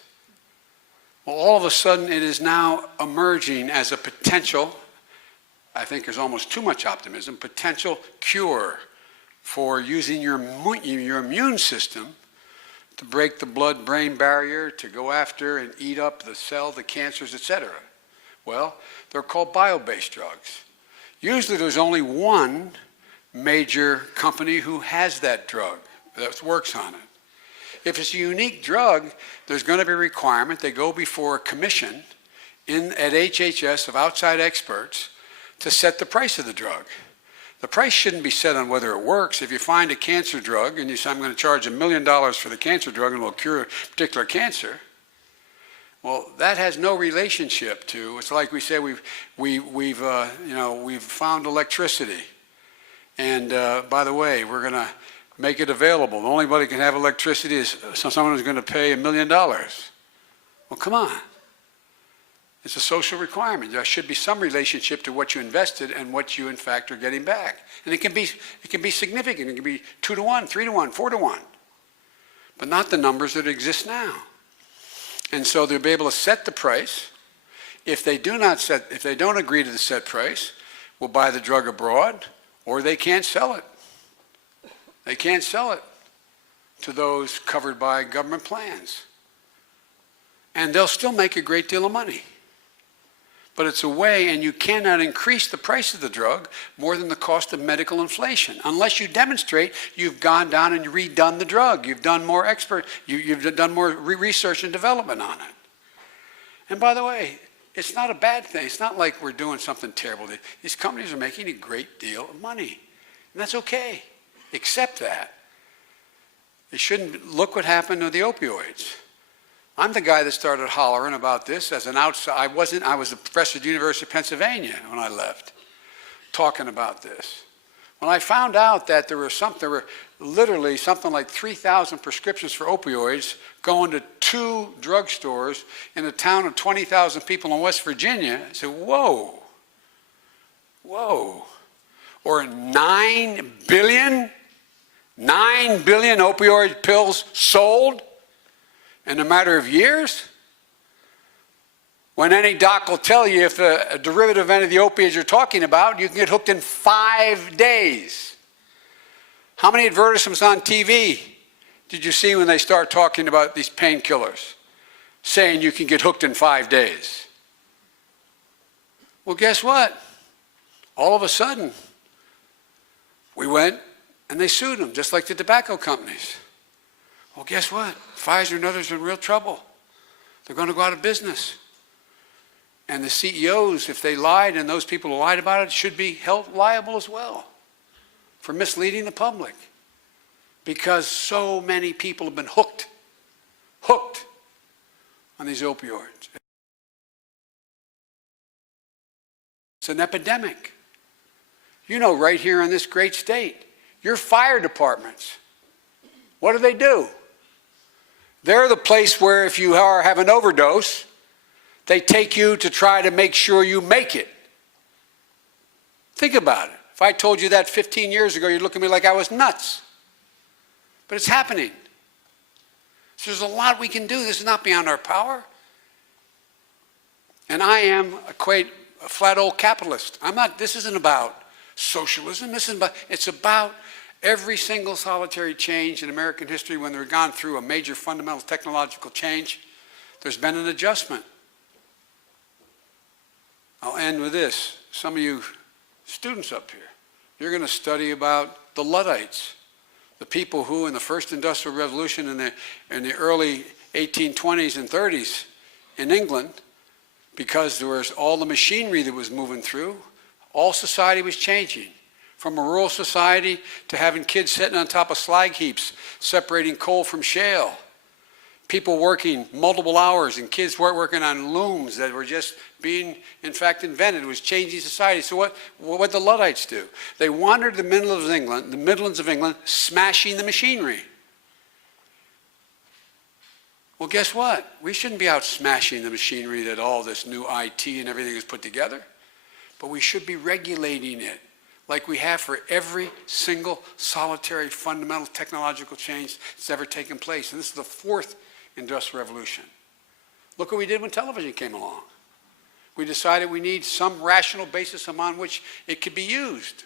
Well, all of a sudden it is now emerging as a potential, I think there's almost too much optimism, potential cure for using your immune system to break the blood-brain barrier, to go after and eat up the cell, the cancers, etc. Well, they're called bio-based drugs. Usually there's only one major company who has that drug, that works on it. If it's a unique drug, there's going to be a requirement. They go before a commission at HHS of outside experts to set the price of the drug. The price shouldn't be set on whether it works. If you find a cancer drug and you say, I'm going to charge $1 million for the cancer drug and it will cure a particular cancer, well, that has no relationship to, it's like we say we've found electricity. And by the way, we're going to make it available. The only way can have electricity is someone who's going to pay $1 million. Well, come on. It's a social requirement. There should be some relationship to what you invested and what you, in fact, are getting back. And it can be significant. It can be 2 to 1, 3 to 1, 4 to 1. But not the numbers that exist now. And so they'll be able to set the price. If they don't agree to the set price, we'll buy the drug abroad, or they can't sell it. They can't sell it to those covered by government plans. And they'll still make a great deal of money. But it's a way, and you cannot increase the price of the drug more than the cost of medical inflation, unless you demonstrate you've gone down and redone the drug. You've done more you've done more research and development on it. And by the way, it's not a bad thing. It's not like we're doing something terrible. These companies are making a great deal of money. And that's okay. Accept that. They shouldn't look what happened to the opioids. I'm the guy that started hollering about this as an outside. I was a professor at the University of Pennsylvania when I left, talking about this. When I found out that there were literally something like 3,000 prescriptions for opioids going to 2 drugstores in a town of 20,000 people in West Virginia, I said, whoa, whoa. Or 9 billion opioid pills sold in a matter of years? When any doc will tell you if a derivative of any of the opiates you're talking about, you can get hooked in 5 days. How many advertisements on TV did you see when they start talking about these painkillers, saying you can get hooked in 5 days? Well, guess what? All of a sudden, we went and they sued them, just like the tobacco companies. Well, guess what? Pfizer and others are in real trouble. They're going to go out of business. And the CEOs, if they lied, and those people who lied about it, should be held liable as well for misleading the public. Because so many people have been hooked on these opioids. It's an epidemic. You know, right here in this great state, your fire departments, what do? They're the place where if you have an overdose, they take you to try to make sure you make it. Think about it. If I told you that 15 years ago, you'd look at me like I was nuts. But it's happening. So there's a lot we can do. This is not beyond our power. And I am a flat old capitalist. This isn't about socialism. It's about every single solitary change in American history when they've gone through a major fundamental technological change. There's been an adjustment. I'll end with this. Some of you students up here, you're going to study about the Luddites, the people who in the first industrial revolution in the early 1820s and 30s in England, because there was all the machinery that was moving through, all society was changing. From a rural society to having kids sitting on top of slag heaps, separating coal from shale. People working multiple hours and kids working on looms that were just being, in fact, invented. It was changing society. So what did the Luddites do? They wandered the Midlands of England, smashing the machinery. Well, guess what? We shouldn't be out smashing the machinery that all this new IT and everything is put together, but we should be regulating it like we have for every single solitary fundamental technological change that's ever taken place. And this is the fourth industrial revolution. Look what we did when television came along. We decided we need some rational basis upon which it could be used.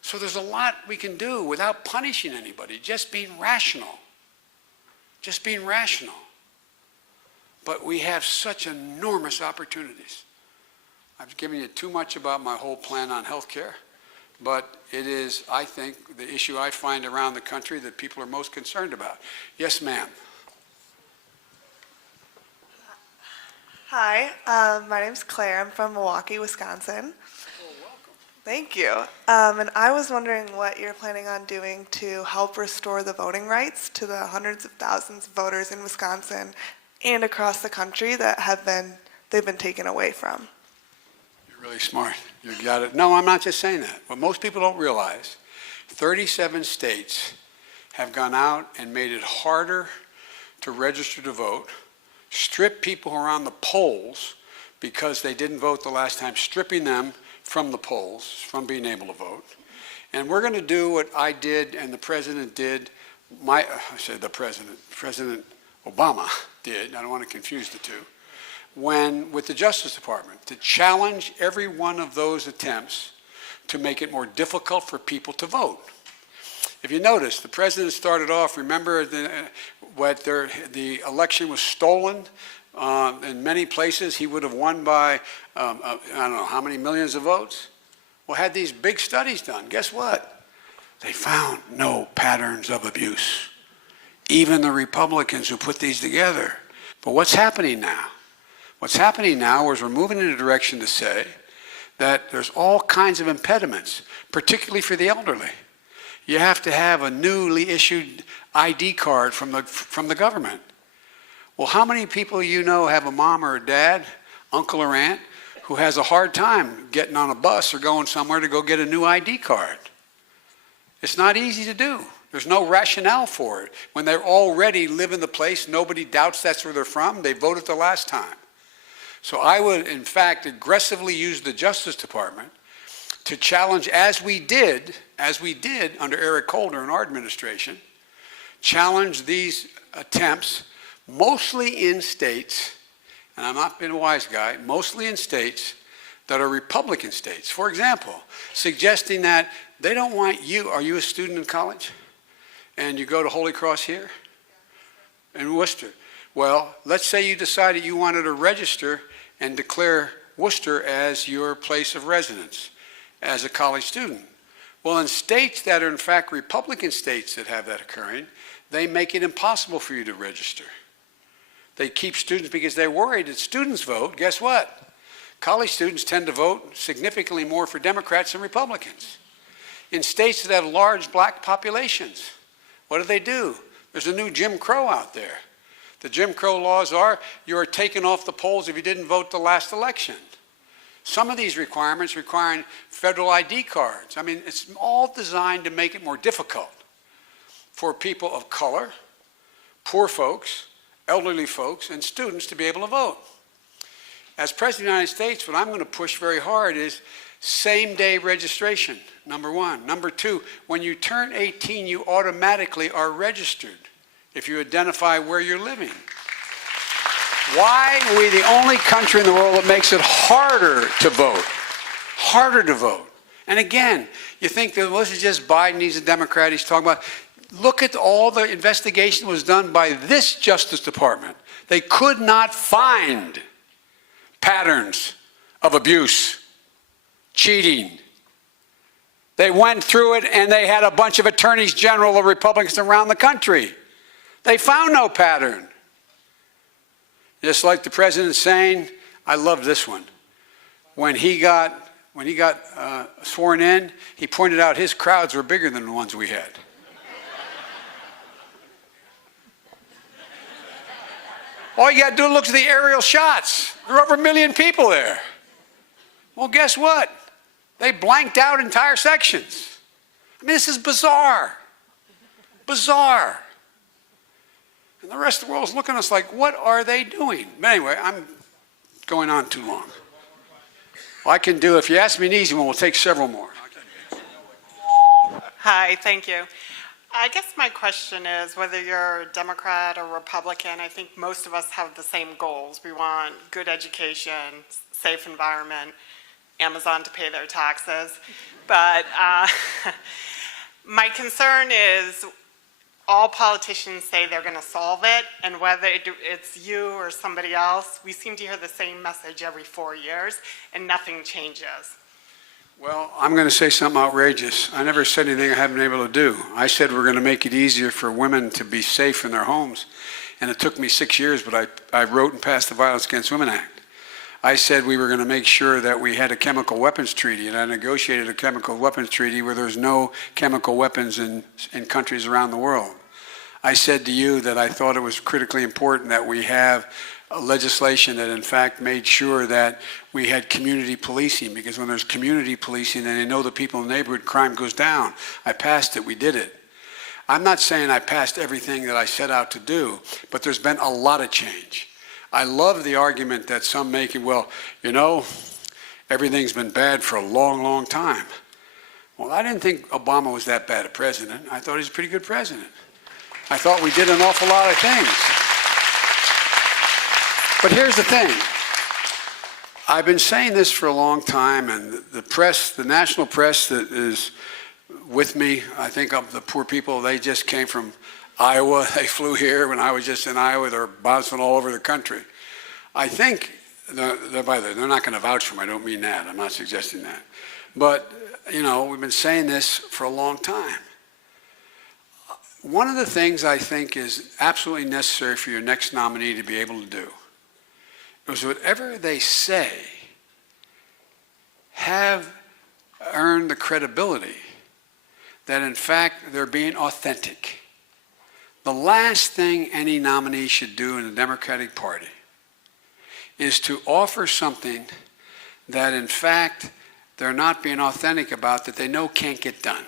So there's a lot we can do without punishing anybody, just being rational. Just being rational. But we have such enormous opportunities. I've given you too much about my whole plan on health care, but it is, I think, the issue I find around the country that people are most concerned about. Yes, ma'am. Hi, my name's Claire. I'm from Milwaukee, Wisconsin. Oh, welcome. Thank you. And I was wondering what you're planning on doing to help restore the voting rights to the hundreds of thousands of voters in Wisconsin and across the country that they've been taken away from. You're really smart. You got it. No, I'm not just saying that. What most people don't realize, 37 states have gone out and made it harder to register to vote, strip people who are on the polls because they didn't vote the last time, stripping them from the polls, from being able to vote. And we're going to do what I did and the president did, President Obama did, I don't want to confuse the two, with the Justice Department, to challenge every one of those attempts to make it more difficult for people to vote. If you notice, the president started off, remember the election was stolen in many places. He would have won by, I don't know, how many millions of votes? Well, had these big studies done. Guess what? They found no patterns of abuse. Even the Republicans who put these together. But what's happening now? What's happening now is we're moving in a direction to say that there's all kinds of impediments, particularly for the elderly. You have to have a newly issued ID card from the government. Well, how many people you know have a mom or a dad, uncle or aunt, who has a hard time getting on a bus or going somewhere to go get a new ID card? It's not easy to do. There's no rationale for it. When they already live in the place, nobody doubts that's where they're from. They voted the last time. So I would, in fact, aggressively use the Justice Department to challenge, as we did under Eric Holder in our administration, challenge these attempts, mostly in states, and I'm not being a wise guy, mostly in states that are Republican states. For example, suggesting that they don't want you, are you a student in college? And you go to Holy Cross here? In Worcester. Well, let's say you decided you wanted to register and declare Worcester as your place of residence as a college student. Well, in states that are in fact Republican states that have that occurring, they make it impossible for you to register. They keep students because they're worried that students vote. Guess what? College students tend to vote significantly more for Democrats than Republicans. In states that have large black populations, what do? There's a new Jim Crow out there. The Jim Crow laws are you are taken off the polls if you didn't vote the last election. Some of these requirements requiring federal ID cards. I mean, it's all designed to make it more difficult for people of color, poor folks, elderly folks, and students to be able to vote. As President of the United States, what I'm going to push very hard is same-day registration, number one. Number two, when you turn 18, you automatically are registered if you identify where you're living. Why are we the only country in the world that makes it harder to vote? Harder to vote. And again, you think that, well, this is just Biden, he's a Democrat, he's talking about. Look at all the investigation that was done by this Justice Department. They could not find patterns of abuse, cheating. They went through it and they had a bunch of attorneys general of Republicans around the country. They found no pattern. Just like the president saying, I love this one. When he got sworn in, he pointed out his crowds were bigger than the ones we had. All you got to do is look at the aerial shots. There were over 1 million people there. Well, guess what? They blanked out entire sections. I mean, this is bizarre. Bizarre. And the rest of the world is looking at us like, what are they doing? But anyway, I'm going on too long. I can do, if you ask me an easy one, we'll take several more. Hi, thank you. I guess my question is whether you're a Democrat or Republican, I think most of us have the same goals. We want good education, safe environment, Amazon to pay their taxes. But my concern is all politicians say they're going to solve it, and whether it's you or somebody else, we seem to hear the same message every 4 years, and nothing changes. Well, I'm going to say something outrageous. I never said anything I haven't been able to do. I said we're going to make it easier for women to be safe in their homes. And it took me 6 years, but I wrote and passed the Violence Against Women Act. I said we were going to make sure that we had a chemical weapons treaty, and I negotiated a chemical weapons treaty where there's no chemical weapons in countries around the world. I said to you that I thought it was critically important that we have legislation that in fact made sure that we had community policing, because when there's community policing and they know the people in the neighborhood, crime goes down. I passed it, we did it. I'm not saying I passed everything that I set out to do, but there's been a lot of change. I love the argument that some make, well, you know, everything's been bad for a long, long time. Well, I didn't think Obama was that bad a president. I thought he was a pretty good president. I thought we did an awful lot of things. But here's the thing. I've been saying this for a long time, and the press, the national press that is with me, I think of the poor people, they just came from Iowa. They flew here when I was just in Iowa. They're bouncing all over the country. I think, they're not going to vouch for me. I don't mean that. I'm not suggesting that. But, you know, we've been saying this for a long time. One of the things I think is absolutely necessary for your next nominee to be able to do is whatever they say have earned the credibility that in fact they're being authentic. The last thing any nominee should do in the Democratic Party is to offer something that in fact they're not being authentic about, that they know can't get done.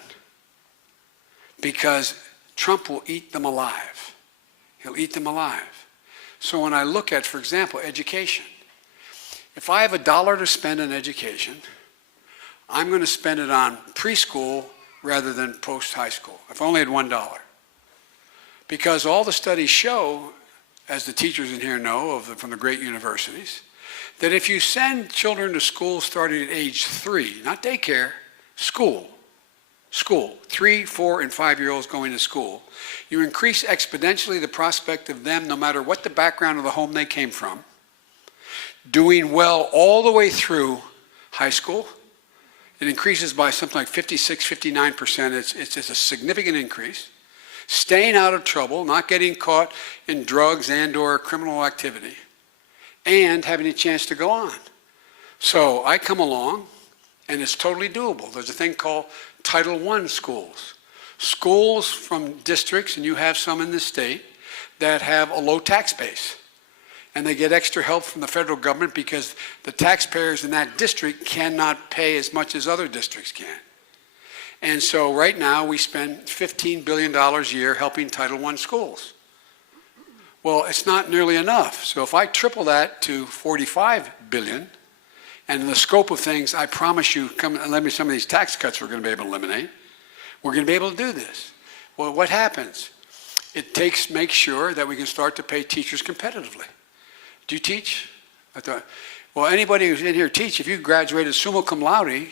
Because Trump will eat them alive. He'll eat them alive. So when I look at, for example, education, if I have $1 to spend on education, I'm going to spend it on preschool rather than post-high school. If I only had $1. Because all the studies show, as the teachers in here know from the great universities, that if you send children to school starting at age 3, not daycare, school, 3, 4, and 5-year-olds going to school, you increase exponentially the prospect of them, no matter what the background of the home they came from, doing well all the way through high school. It increases by something like 56, 59%. It's a significant increase. Staying out of trouble, not getting caught in drugs and or criminal activity, and having a chance to go on. So I come along, and it's totally doable. There's a thing called Title I schools. Schools from districts, and you have some in the state, that have a low tax base. and they get extra help from the federal government because the taxpayers in that district cannot pay as much as other districts can. And so right now we spend $15 billion a year helping Title I schools. Well, it's not nearly enough. So if I triple that to $45 billion, and in the scope of things, I promise you, come and let me some of these tax cuts we're going to be able to eliminate, we're going to be able to do this. Well, what happens? It makes sure that we can start to pay teachers competitively. Do you teach? Well, anybody who's in here teach, if you graduated summa cum laude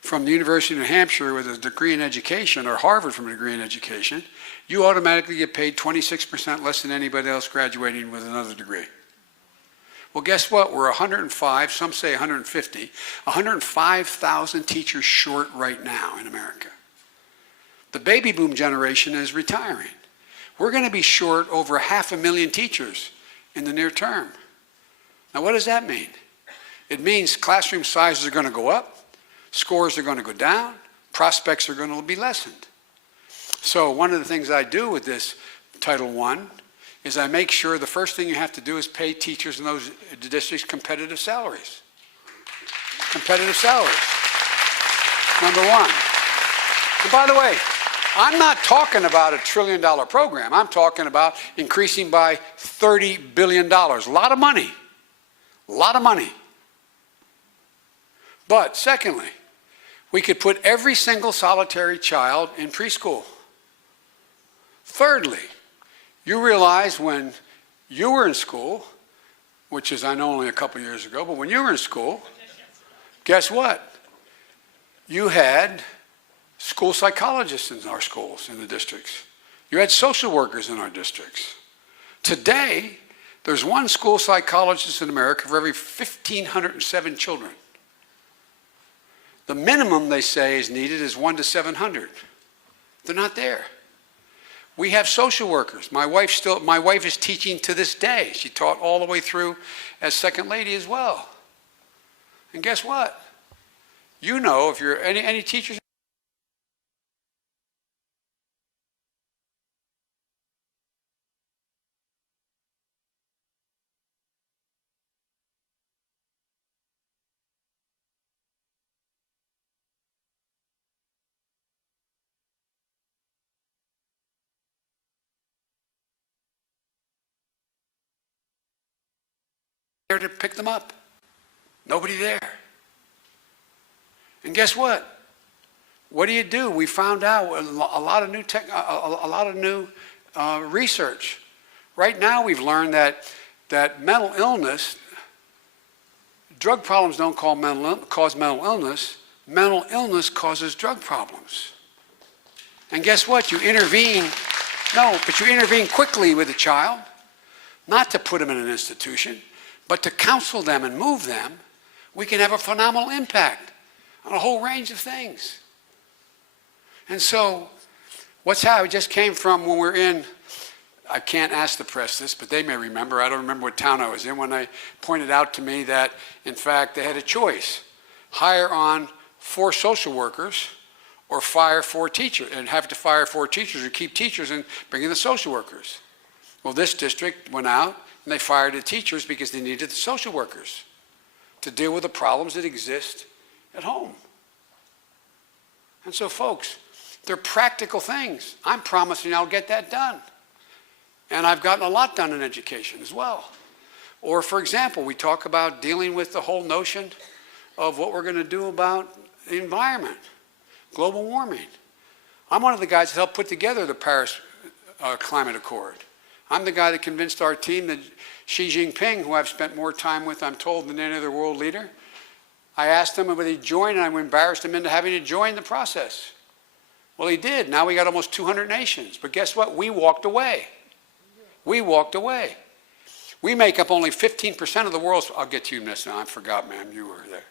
from the University of New Hampshire with a degree in education, or Harvard from a degree in education, you automatically get paid 26% less than anybody else graduating with another degree. Well, guess what? We're 105, some say 150, 105,000 teachers short right now in America. The baby boom generation is retiring. We're going to be short over 500,000 teachers in the near term. Now, what does that mean? It means classroom sizes are going to go up, scores are going to go down, prospects are going to be lessened. So one of the things I do with this Title I is I make sure the first thing you have to do is pay teachers in those districts competitive salaries. Competitive salaries. Number one. And by the way, I'm not talking about a $1 trillion program. I'm talking about increasing by $30 billion. A lot of money. A lot of money. But secondly, we could put every single solitary child in preschool. Thirdly, you realize when you were in school, which is I know only a couple years ago, but when you were in school, guess what? You had school psychologists in our schools, in the districts. You had social workers in our districts. Today, there's one school psychologist in America for every 1,507 children. The minimum they say is needed is 1 to 700. They're not there. We have social workers. My wife is teaching to this day. She taught all the way through as second lady as well. And guess what? You know, if you're any teachers. There to pick them up. Nobody there. And guess what? What do? We found out a lot of new research. Right now, we've learned that mental illness, drug problems don't cause mental illness. Mental illness causes drug problems. And guess what? You intervene. No, but you intervene quickly with a child, not to put them in an institution, but to counsel them and move them. We can have a phenomenal impact on a whole range of things. And so, what's how it just came from when we're in, I can't ask the press this, but they may remember, I don't remember what town I was in, when they pointed out to me that, in fact, they had a choice. Hire on 4 social workers or fire 4 teachers, and have to fire 4 teachers or keep teachers and bring in the social workers. Well, this district went out and they fired the teachers because they needed the social workers to deal with the problems that exist at home. And so, folks, they're practical things. I'm promising I'll get that done. And I've gotten a lot done in education as well. Or, for example, we talk about dealing with the whole notion of what we're going to do about the environment, global warming. I'm one of the guys that helped put together the Paris Climate Accord. I'm the guy that convinced our team that Xi Jinping, who I've spent more time with, I'm told, than any other world leader, I asked him whether he'd join, and I embarrassed him into having to join the process. Well, he did. Now we got almost 200 nations. But guess what? We walked away. We walked away. We make up only 15% of the world's, I'll get to you in this now, I forgot, ma'am, you were there.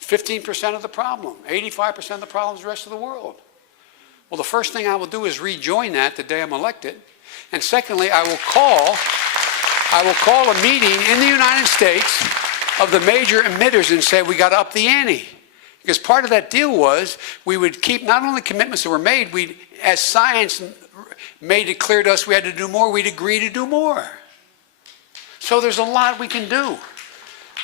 15% of the problem, 85% of the problem is the rest of the world. Well, the first thing I will do is rejoin that the day I'm elected. And secondly, I will call a meeting in the United States of the major emitters and say, we got to up the ante. Because part of that deal was we would keep not only commitments that were made, as science made it clear to us we had to do more, we'd agree to do more. So there's a lot we can do.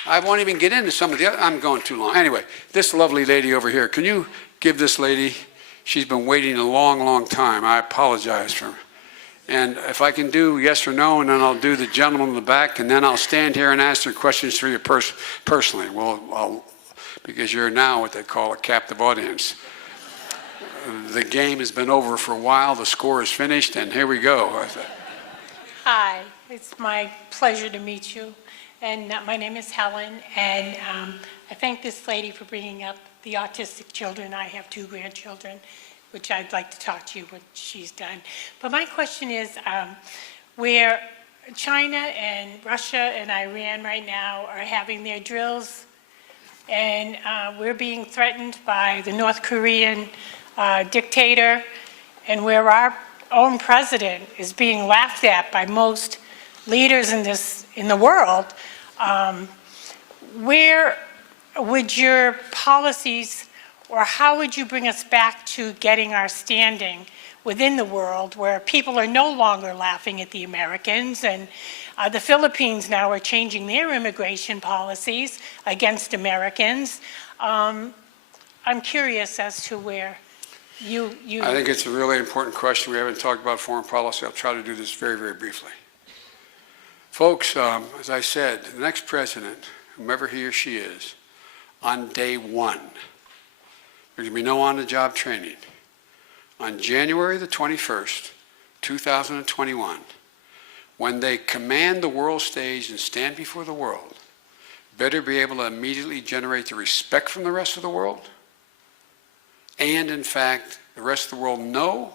I won't even get into some of the other, I'm going too long. Anyway, this lovely lady over here, can you give this lady, she's been waiting a long, long time. I apologize for her. And if I can do yes or no, and then I'll do the gentleman in the back, and then I'll stand here and answer questions for you personally. Well, because you're now what they call a captive audience. The game has been over for a while, the score is finished, and here we go. Hi, it's my pleasure to meet you. And my name is Helen, and I thank this lady for bringing up the autistic children. I have 2 grandchildren, which I'd like to talk to you what she's done. But my question is, where China and Russia and Iran right now are having their drills, and we're being threatened by the North Korean dictator, and where our own president is being laughed at by most leaders in the world, where would your policies, or how would you bring us back to getting our standing within the world where people are no longer laughing at the Americans, and the Philippines now are changing their immigration policies against Americans? I'm curious as to where you... I think it's a really important question. We haven't talked about foreign policy. I'll try to do this very, very briefly. Folks, as I said, the next president, whomever he or she is, on day 1, there's going to be no on-the-job training. On January the 21st, 2021, when they command the world stage and stand before the world, better be able to immediately generate the respect from the rest of the world, and in fact, the rest of the world know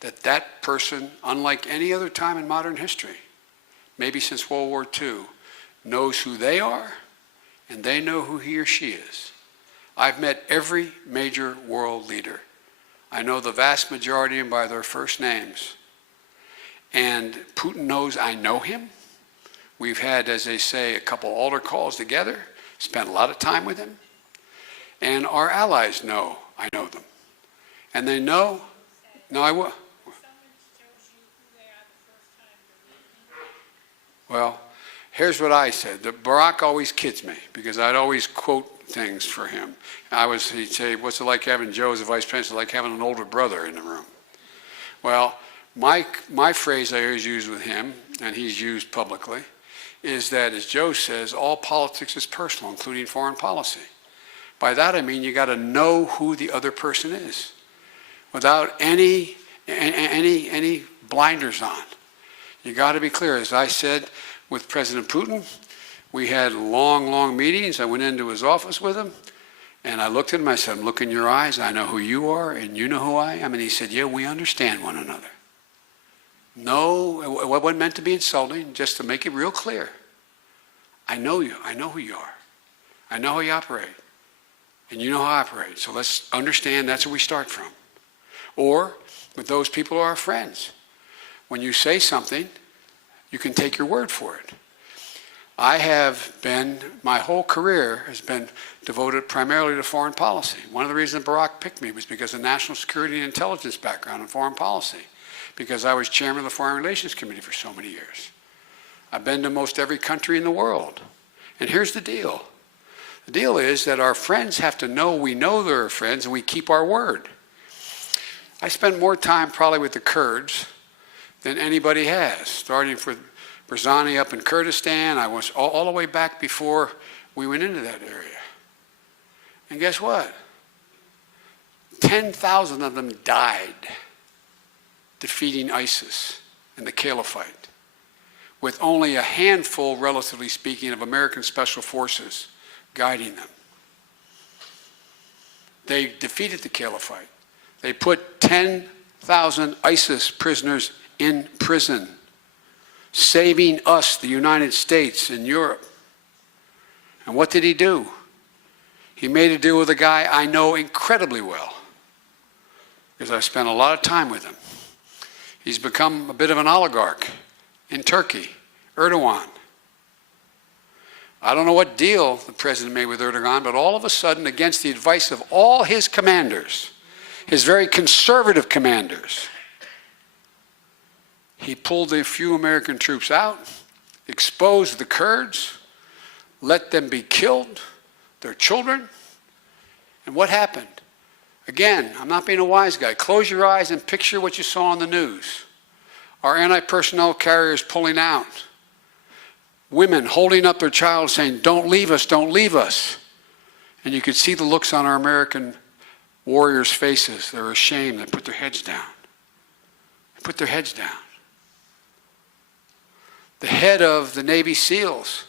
that that person, unlike any other time in modern history, maybe since World War II, knows who they are, and they know who he or she is. I've met every major world leader. I know the vast majority of them by their first names. And Putin knows I know him. We've had, as they say, a couple altar calls together, spent a lot of time with him. And our allies know I know them. And they know, no, I will. Well, here's what I said. Barack always kids me because I'd always quote things for him. He'd say, what's it like having Joe as a vice president? It's like having an older brother in the room. Well, my phrase I always use with him, and he's used publicly, is that, as Joe says, all politics is personal, including foreign policy. By that I mean you got to know who the other person is without any blinders on. You got to be clear. As I said with President Putin, we had long, long meetings. I went into his office with him, and I looked at him. I said, look in your eyes. I know who you are, and you know who I am. And he said, yeah, we understand one another. No, it wasn't meant to be insulting, just to make it real clear. I know you. I know who you are. I know how you operate. And you know how I operate. So let's understand that's where we start from. Or with those people who are our friends. When you say something, you can take your word for it. My whole career has been devoted primarily to foreign policy. One of the reasons Barack picked me was because of national security and intelligence background in foreign policy, because I was chairman of the Foreign Relations Committee for so many years. I've been to most every country in the world. And here's the deal. The deal is that our friends have to know we know they're our friends and we keep our word. I spend more time probably with the Kurds than anybody has, starting with Barzani up in Kurdistan. I was all the way back before we went into that area. And guess what? 10,000 of them died defeating ISIS and the Caliphate, with only a handful, relatively speaking, of American special forces guiding them. They defeated the Caliphate. They put 10,000 ISIS prisoners in prison, saving us, the United States and Europe. And what did he do? He made a deal with a guy I know incredibly well, because I've spent a lot of time with him. He's become a bit of an oligarch in Turkey, Erdogan. I don't know what deal the president made with Erdogan, but all of a sudden, against the advice of all his commanders, his very conservative commanders, he pulled a few American troops out. expose the Kurds, let them be killed, their children. And what happened? Again, I'm not being a wise guy. Close your eyes and picture what you saw on the news. Our anti-personnel carriers pulling out. Women holding up their child saying, don't leave us, don't leave us. And you could see the looks on our American warriors' faces. They were ashamed. They put their heads down. They put their heads down. The head of the Navy SEALs,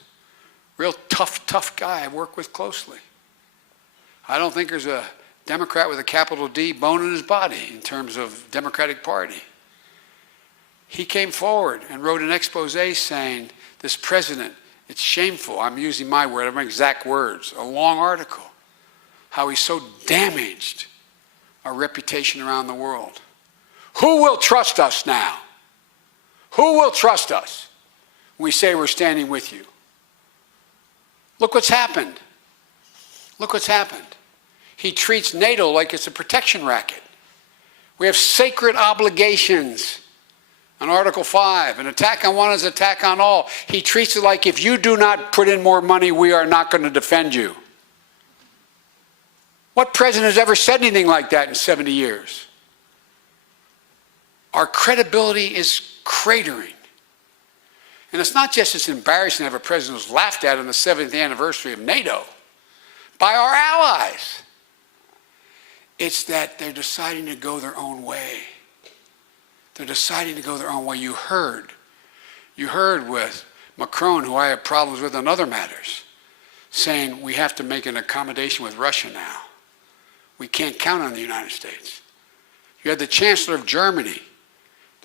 real tough guy I work with closely. I don't think there's a Democrat with a capital D bone in his body in terms of Democratic Party. He came forward and wrote an expose saying, this president, it's shameful. I'm using my word, I'm exact words, a long article, how he's so damaged our reputation around the world. Who will trust us now? Who will trust us when we say we're standing with you? Look what's happened. Look what's happened. He treats NATO like it's a protection racket. We have sacred obligations on Article 5. An attack on one is an attack on all. He treats it like if you do not put in more money, we are not going to defend you. What president has ever said anything like that in 70 years? Our credibility is cratering. And it's not just it's embarrassing to have a president who's laughed at on the 70th anniversary of NATO by our allies. It's that they're deciding to go their own way. They're deciding to go their own way. You heard with Macron, who I have problems with on other matters, saying we have to make an accommodation with Russia now. We can't count on the United States. You had the Chancellor of Germany.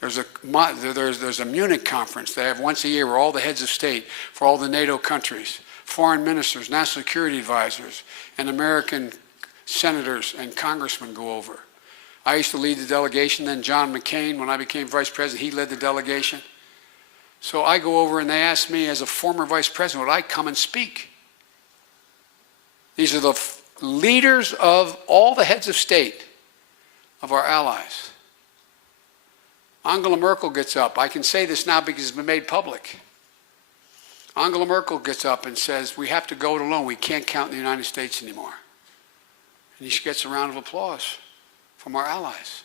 There's a Munich conference they have once a year where all the heads of state for all the NATO countries, foreign ministers, national security advisors, and American senators and congressmen go over. I used to lead the delegation, then John McCain, when I became vice president, he led the delegation. So I go over and they ask me as a former vice president, would I come and speak? These are the leaders of all the heads of state of our allies. Angela Merkel gets up. I can say this now because it's been made public. Angela Merkel gets up and says, we have to go it alone. We can't count on the United States anymore. And she gets a round of applause from our allies.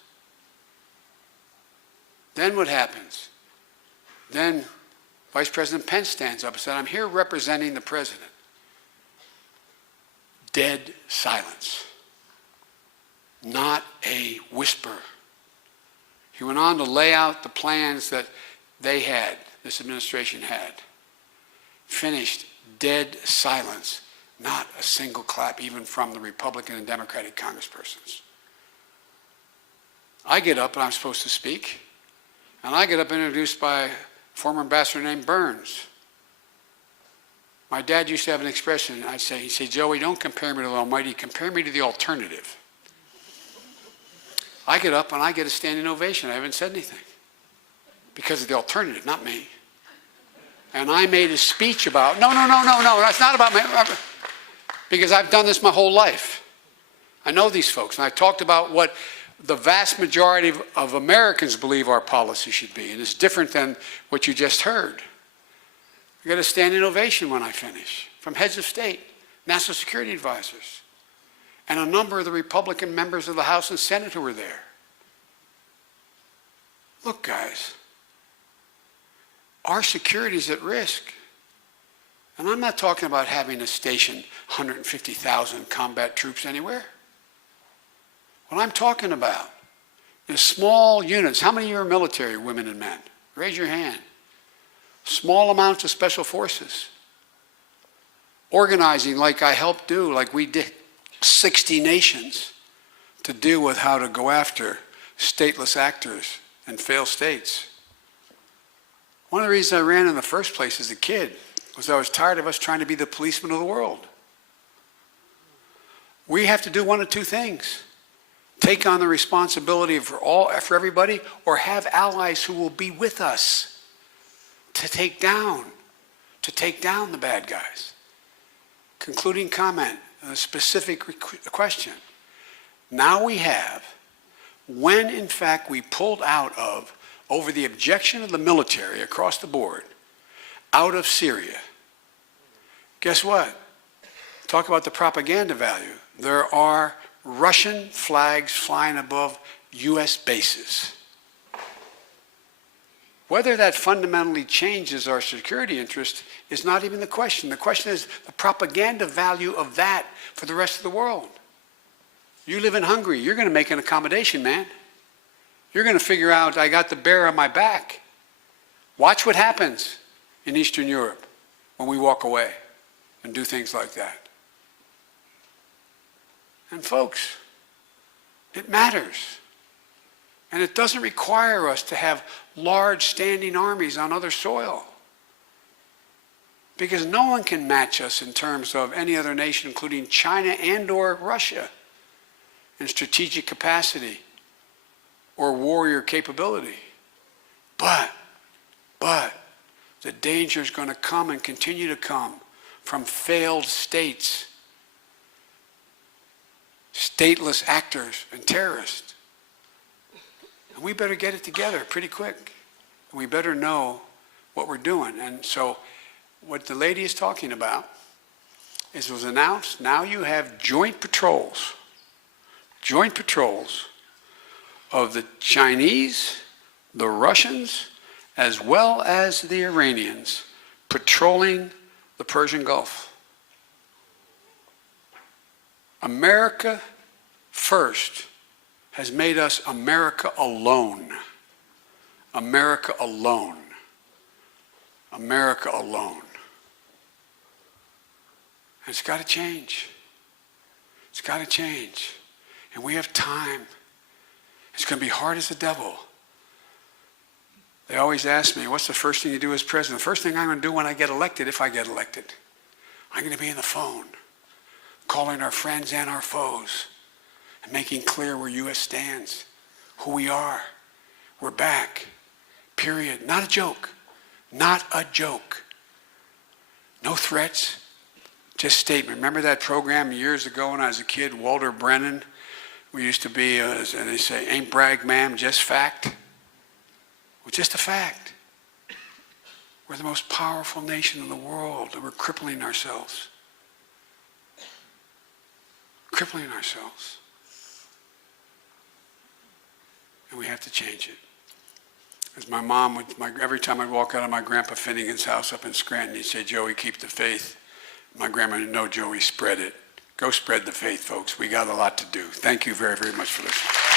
Then what happens? Then Vice President Pence stands up and said, I'm here representing the president. Dead silence. Not a whisper. He went on to lay out the plans that they had, this administration had. Finished, dead silence. Not a single clap, even from the Republican and Democratic congresspersons. I get up and I'm supposed to speak, and I get up introduced by a former ambassador named Burns. My dad used to have an expression, he'd say, Joey, don't compare me to the Almighty, compare me to the alternative. I get up and I get a standing ovation. I haven't said anything because of the alternative, not me. And I made a speech about, no, that's not about me, because I've done this my whole life. I know these folks, and I talked about what the vast majority of Americans believe our policy should be, and it's different than what you just heard. I got a standing ovation when I finish from heads of state, national security advisors, and a number of the Republican members of the House and Senate who were there. Look, guys, our security is at risk. And I'm not talking about having to station 150,000 combat troops anywhere. What I'm talking about is small units. How many of you are military, women and men? Raise your hand. Small amounts of special forces. Organizing like I helped do, like we did 60 nations to deal with how to go after stateless actors and failed states. One of the reasons I ran in the first place as a kid was I was tired of us trying to be the policemen of the world. We have to do one of two things. Take on the responsibility for everybody, or have allies who will be with us to take down the bad guys. Concluding comment, a specific question. Now we have, when in fact we pulled out of, over the objection of the military across the board, out of Syria. Guess what? Talk about the propaganda value. There are Russian flags flying above U.S. bases. Whether that fundamentally changes our security interest is not even the question. The question is the propaganda value of that for the rest of the world. You live in Hungary, you're going to make an accommodation, man. You're going to figure out, I got the bear on my back. Watch what happens in Eastern Europe when we walk away and do things like that. And folks, it matters. And it doesn't require us to have large standing armies on other soil. Because no one can match us in terms of any other nation, including China and or Russia, in strategic capacity or warrior capability. But the danger is going to come and continue to come from failed states, stateless actors and terrorists. And we better get it together pretty quick. And we better know what we're doing. And so what the lady is talking about is it was announced, now you have joint patrols of the Chinese, the Russians, as well as the Iranians patrolling the Persian Gulf. America first has made us America alone. America alone. America alone. And it's got to change. It's got to change. And we have time. It's going to be hard as the devil. They always ask me, what's the first thing you do as president? The first thing I'm going to do when I get elected, if I get elected, I'm going to be on the phone, calling our friends and our foes, and making clear where U.S. stands, who we are. We're back. Period. Not a joke. Not a joke. No threats. Just statement. Remember that program years ago when I was a kid, Walter Brennan? We used to be, and they say, ain't brag, ma'am, just fact. Well, just a fact. We're the most powerful nation in the world, and we're crippling ourselves. Crippling ourselves. And we have to change it. As my mom would, every time I'd walk out of my Grandpa Finnegan's house up in Scranton, he'd say, Joey, keep the faith. My grandma would no, Joey, spread it. Go spread the faith, folks. We got a lot to do. Thank you very, very much for listening.